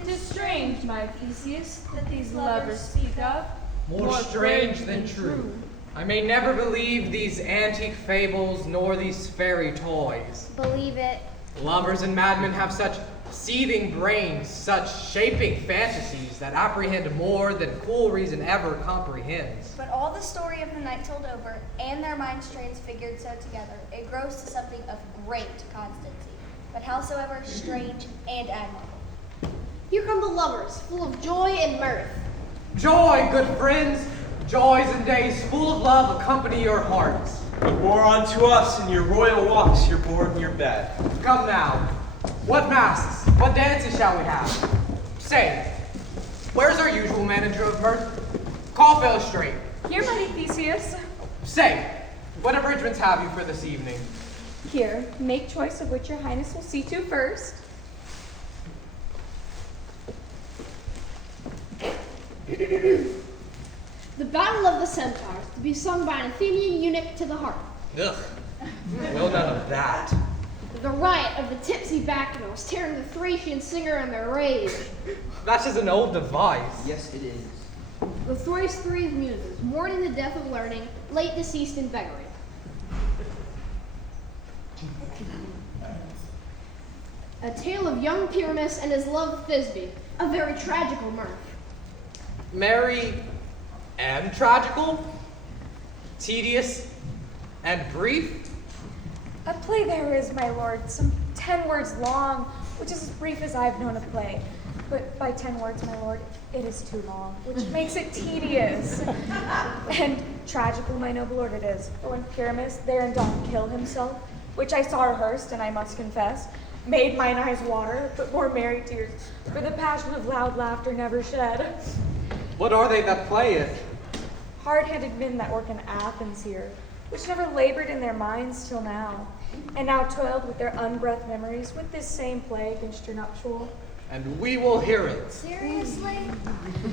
It is strange, my Theseus, that these lovers speak of. More strange than true. I may never believe these antique fables nor these fairy toys. Believe it. Lovers and madmen have such seething brains, such shaping fantasies that apprehend more than cool reason ever comprehends. But all the story of the night told over, and their minds transfigured so together, it grows to something of great constancy, but howsoever strange and admirable. Here come the lovers, full of joy and mirth. Joy, good friends, joys and days full of love accompany your hearts. You bore unto us in your royal walks, your board and your bed. Come now, what masks, what dances shall we have? Say, where's our usual manager of mirth? Call Phil straight. Here, mighty Theseus. Say, what abridgments have you for this evening? Here, make choice of which your highness will see to first. The Battle of the Centaurs, to be sung by an Athenian eunuch to the harp. Ugh, well, none of that. The riot of the tipsy bacchanals tearing the Thracian singer in their rage. That's just an old device. Yes, it is. The thrice three muses, mourning the death of learning, late deceased in beggary. A tale of young Pyramus and his love of Thisbe, a very tragical mirth. Merry and tragical, tedious and brief. A play there is, my lord, some 10 words long, which is as brief as I've known a play. But by 10 words, my lord, it is too long, which makes it tedious. And tragical, my noble lord, it is. For when Pyramus there and doth kill himself, which I saw rehearsed, and I must confess, made mine eyes water, but more merry tears, for the passion of loud laughter never shed. What are they that play it? Hard-handed men that work in Athens here, which never labored in their minds till now, and now toiled with their unbreathed memories with this same play against your nuptial. And we will hear it. Seriously?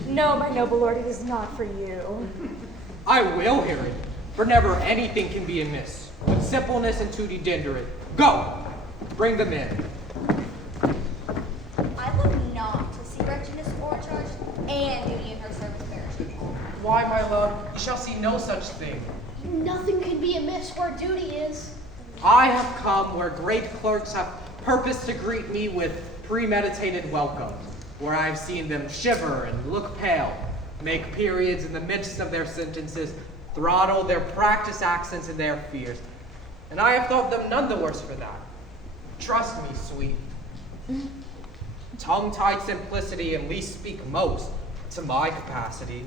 No, my noble lord, it is not for you. I will hear it, for never anything can be amiss. With simpleness and tutti dendere. Go! Bring them in. I love not to see wretchedness overcharged and duty in her service perishing. Why, my love, you shall see no such thing. Nothing can be amiss where duty is. I have come where great clerks have purposed to greet me with premeditated welcome, where I have seen them shiver and look pale, make periods in the midst of their sentences, throttle their practiced accents and their fears, and I have thought them none the worse for that. Trust me, sweet. Tongue-tied simplicity and least speak most to my capacity.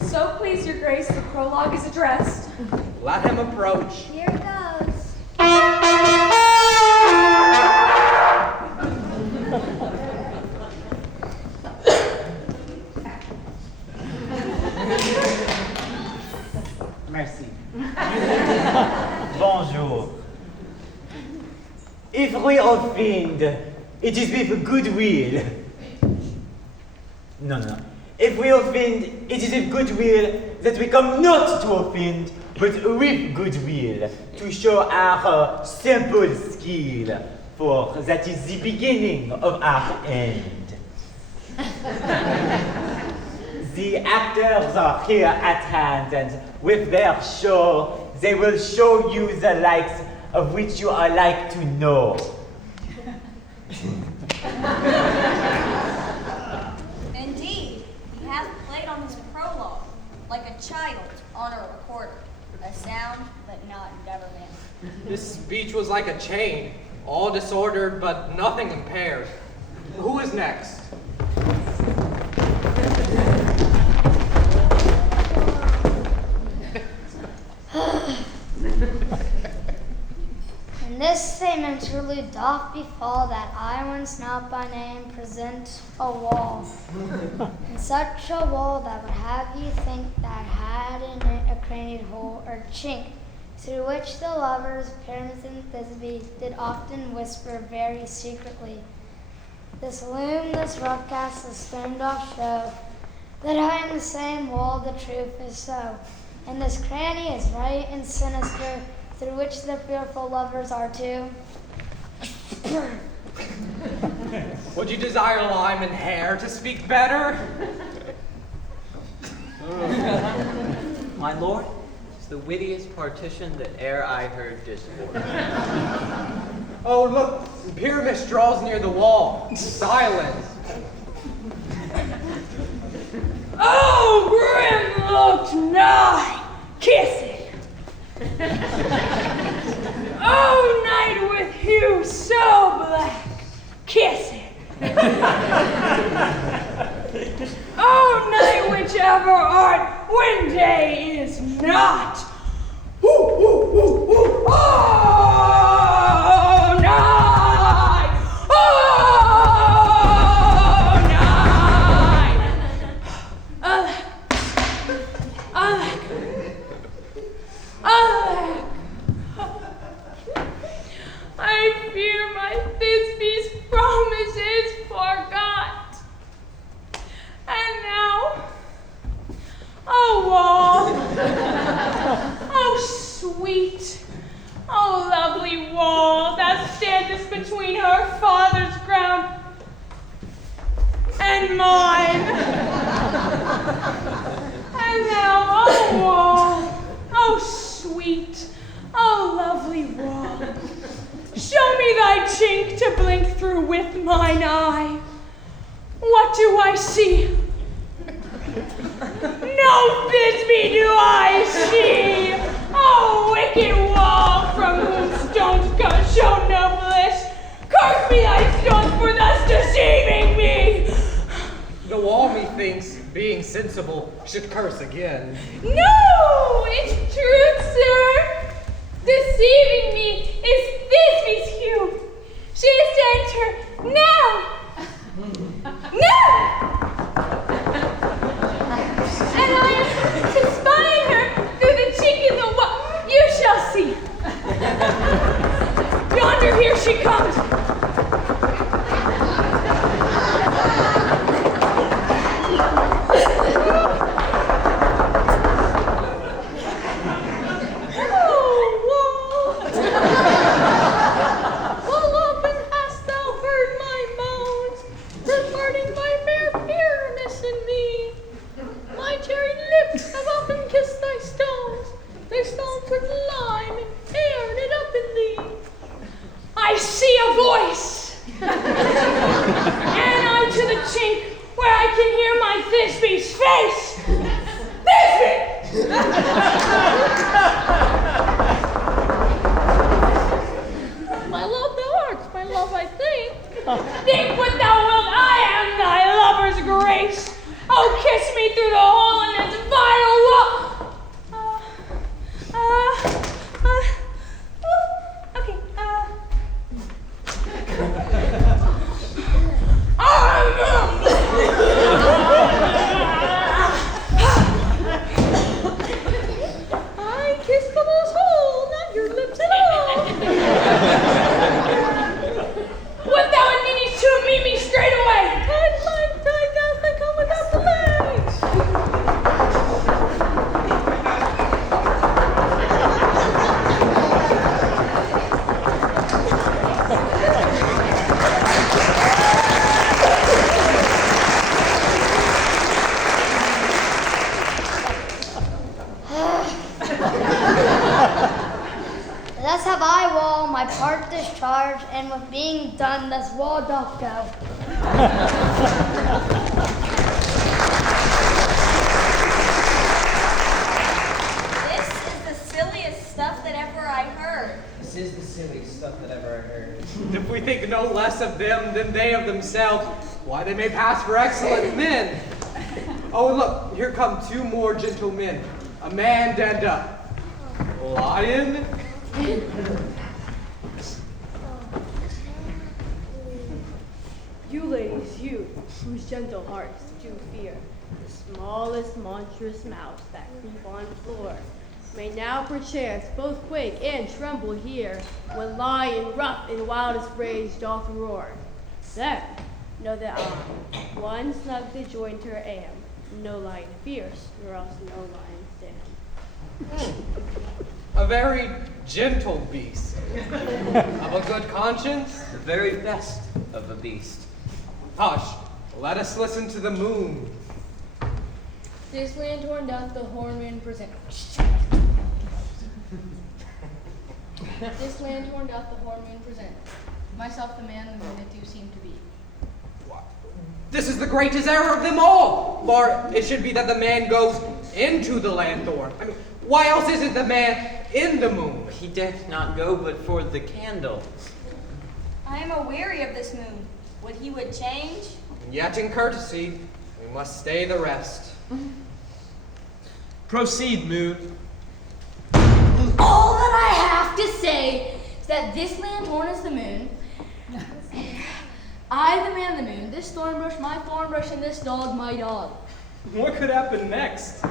So please your grace, the prologue is addressed. Let him approach. Here it goes. Merci. Bonjour. If we offend, it is with goodwill. No. If we offend, it is with goodwill that we come not to offend, but with goodwill, to show our simple skill, for that is the beginning of our end. The actors are here at hand, and with their show, they will show you the likes of which you are like to know. Indeed, he hath played on his prologue, like a child on a recorder, a sound but not government. This speech was like a chain, all disordered but nothing impaired. Who is next? And this same interlude doth befall that I once not by name present a wall, and such a wall that would have you think that had in it a crannied hole or chink, through which the lovers, Pyramus and Thisbe, did often whisper very secretly, this loom, this rough cast, this stoned off show, that I am the same wall, the truth is so, and this cranny is right and sinister, through which the fearful lovers are to. Would you desire lime and hair to speak better? My lord, it's the wittiest partition that e'er I heard discourse. Oh, look, Pyramus draws near the wall. Silence. Oh, grim looked nigh, kissing. Oh, night with hue so black, kissing. Oh, night whichever art when day is not. Ooh, ooh, ooh, ooh. Oh, night. Oh, night. Alack. Alack. Alack. I fear my Thisbe's promises forgot. And now, oh wall, oh sweet, oh lovely wall that standeth between her father's ground and mine. And now, oh wall, oh sweet, oh lovely wall, show me thy chink to blink through with mine eye. What do I see? No Thisbe do I see! Oh, wicked wall, from whom stones show no bliss! Curse me thy stones for thus deceiving me! The wall, methinks, being sensible, should curse again. No, it's true, sir! Deceiving me is Thisbe's hue. She is to enter now! Now! And I am to spy her through the chink in the wall. You shall see. Yonder, here she comes. I see a voice! And I'm to the chink where I can hear my Thisbe's face! Thisbe! My love thou art, my love I think. Think what thou wilt, I am thy lover's grace. Oh, kiss me through the hole in this vile wall. Okay, I kissed the most hole, not your lips at all. What thou and meanest to meet me straight away. And my time doth I come without delay. Thus have I, wall, my part discharged, and with being done, thus wall doth go. This is the silliest stuff that ever I heard. This is the silliest stuff that ever I heard. If we think no less of them than they of themselves, why they may pass for excellent men. Oh, look, here come two more gentlemen, a man and a lion. You ladies, you, whose gentle hearts do fear the smallest monstrous mouse that creep on floor, may now perchance both quake and tremble here, when lion rough in wildest rage doth roar. Then know that I, one snug disjointer am, no lion fierce, nor else no lion stand. A very gentle beast. Of a good conscience? The very best of a beast. Hush, let us listen to the moon. This lanthorn doth the hornman present. This lanthorn doth the hoar moon present. Myself the man, the moon it do seem to be. This is the greatest error of them all, for it should be that the man goes into the lanthorn. I mean, why else isn't the man in the moon? He dared not go but for the candle. I am aweary of this moon. Would he would change? And yet in courtesy, we must stay the rest. Proceed, moon. All that I have to say is that this lanthorn is the moon. I, the man, the moon. This thorn brush, my thorn brush, and this dog, my dog. What could happen next?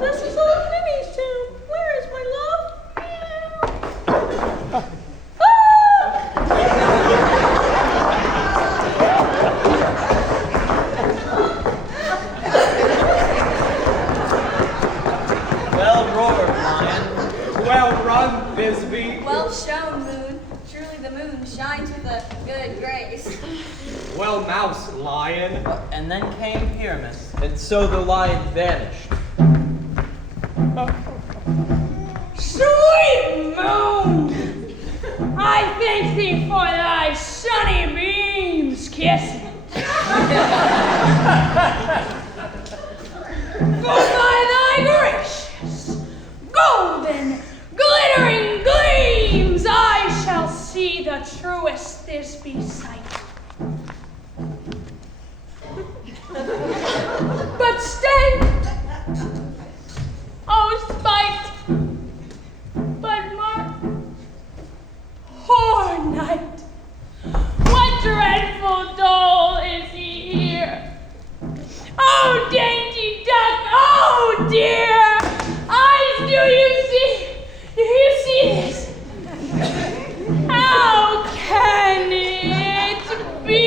This is old Minnie's tomb. Where is my love? Well roared, lion. Well run, Bisbee. Well shown, moon. Truly the moon shines with a good grace. Well mouse, lion. And then came Pyramus. And so the lion vanished. Sweet moon, I thank thee for thy sunny beams, kiss me. For by thy gracious, golden, glittering gleams, I shall see the truest Thisbe sight. But stay, oh spite, but mark, poor knight, what dreadful dole is he here? Oh, dainty duck, oh dear, eyes, do you see this? How can it be?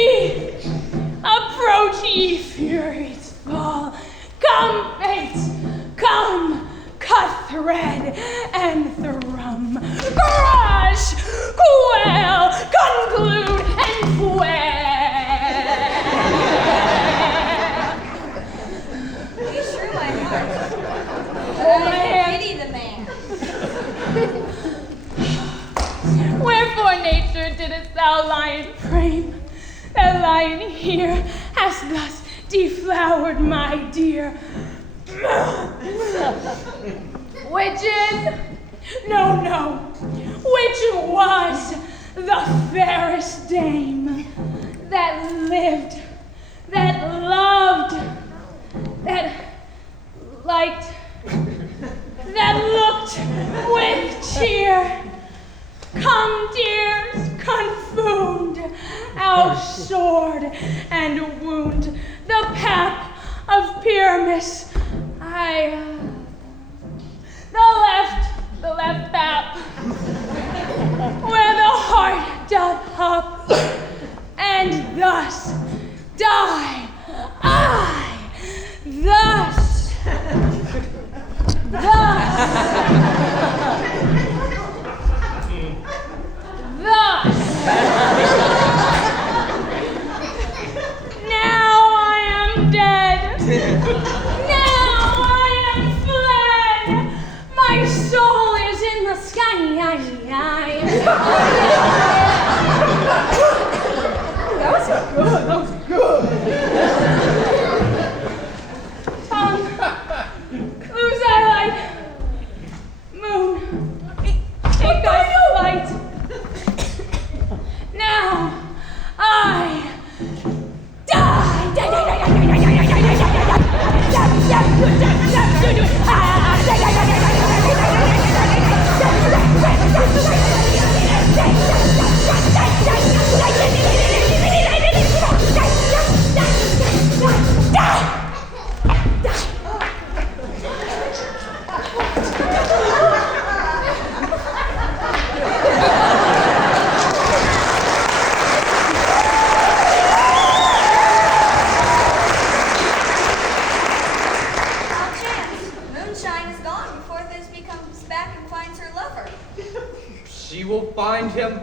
Approach, ye furies, fall. Come, fates, come, cut thread and thrum. Crush, quell, conclude, and Be true, my heart. But I pity the man. Wherefore nature didst thou lion frame? That lion here has thus deflowered my dear. Witches? No. Which was the fairest dame that lived, that loved, that liked, that looked with cheer. Come, dears, confound our sword and wound the pap of Pyramus. The left pap, where the heart doth hop, and thus die I, thus. Now I am dead. Now I am fled. My soul is in the sky. That was good. Tongue, lose thy light. Moon, take thy flight. Now I die.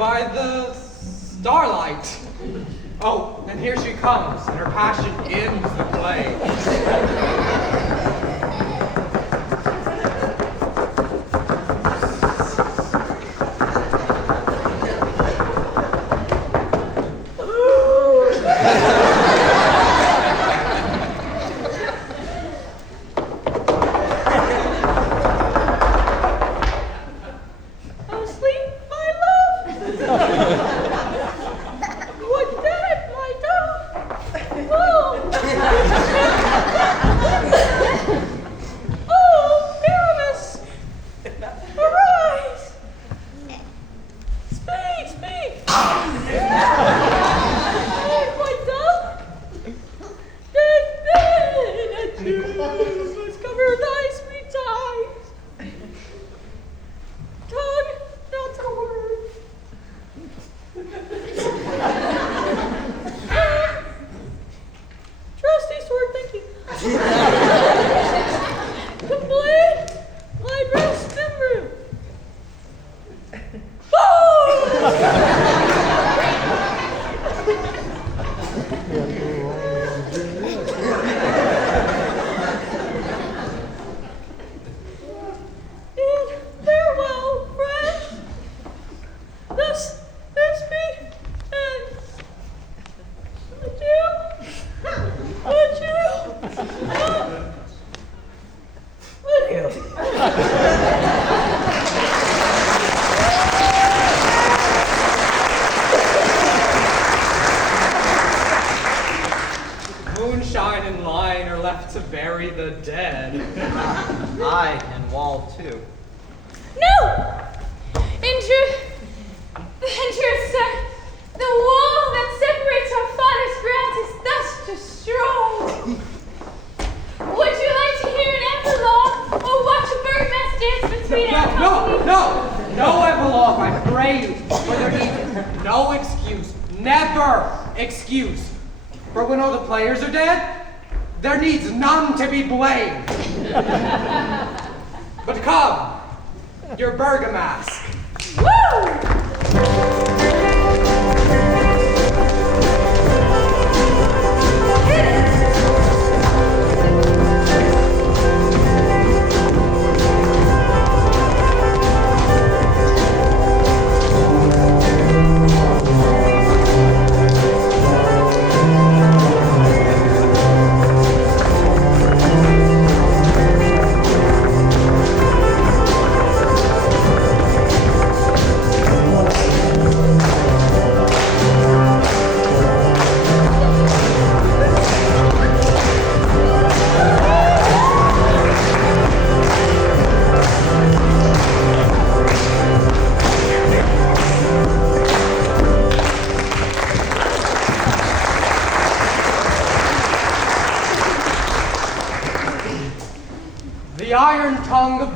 by the starlight. Oh, and here she comes, and her passion ends the play.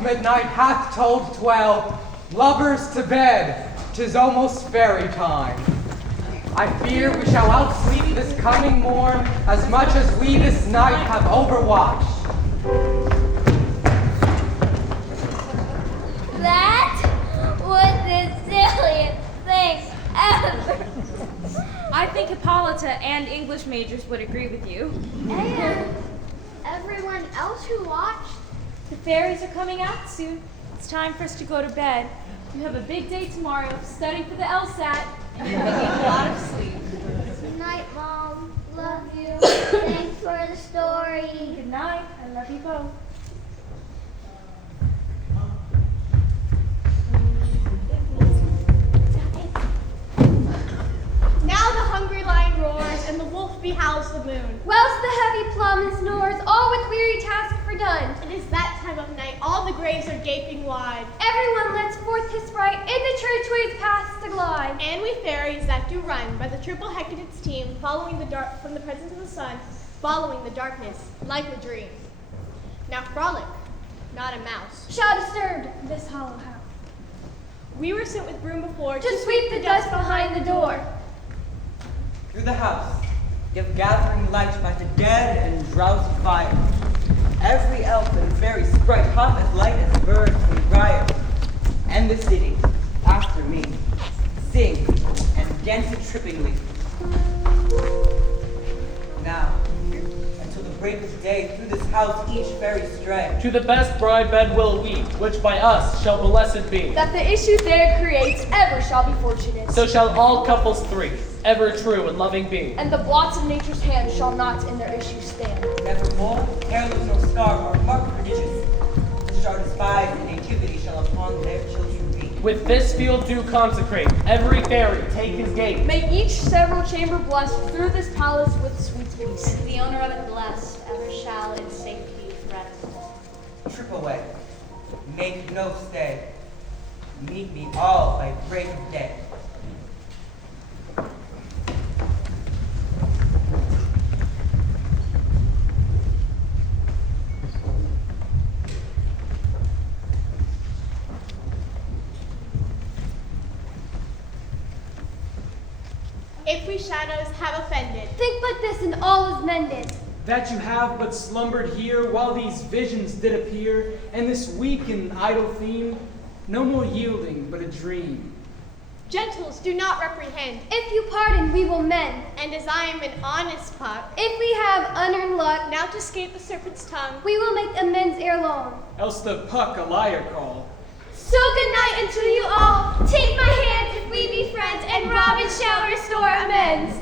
Midnight hath told 12, lovers to bed, 'tis almost fairy time. I fear we shall outsleep this coming morn, as much as we this night have overwatched. That was the silliest thing ever. I think Hippolyta and English majors would agree with you. And everyone else who watched. The fairies are coming out soon. It's time for us to go to bed. You have a big day tomorrow, studying for the LSAT, and you're going to get a lot of sleep. Good night, Mom. Love you. Thanks for the story. Good night. I love you both. Now the hungry lion roars, and the wolf behowls the moon. Whilst the heavy plum snores, all with weary task fordone. It is that time of night, all the graves are gaping wide. Everyone lets forth his sprite, in the churchway's paths to glide. And we fairies that do run by the triple Hecate's team, following the dark from the presence of the sun, following the darkness, like a dream. Now frolic, not a mouse, shall disturb this hollow house. We were sent with broom before to sweep the dust behind the door. Through the house, give gathering light by the dead and drowsy fire. Every elf and fairy sprite hop as light as bird from briar. And the city, after me, sing, and dance it trippingly. Now, until the break of day, through this house each fairy stray. To the best bride bed will we, which by us shall blessed be. That the issue there creates ever shall be fortunate. So shall all couples three, ever true and loving be. And the blots of nature's hand shall not in their issue stand. Nevermore, hairless nor scar, nor mark prodigious, which are despised in nativity shall upon their children be. With this field do consecrate, every fairy take his gate. May each several chamber blessed through this palace with sweet peace. And the owner of it blessed, ever shall in safety rest. Trip away, make no stay, meet me all by break of day. If we shadows have offended, think but this and all is mended. That you have but slumbered here while these visions did appear, and this weak and idle theme, no more yielding but a dream. Gentles, do not reprehend. If you pardon, we will mend. And as I am an honest puck, if we have unearned luck, now to escape the serpent's tongue, we will make amends ere long. Else the puck a liar call. So good night unto you all. Take my hand if we be friends, and Robin shall restore amends.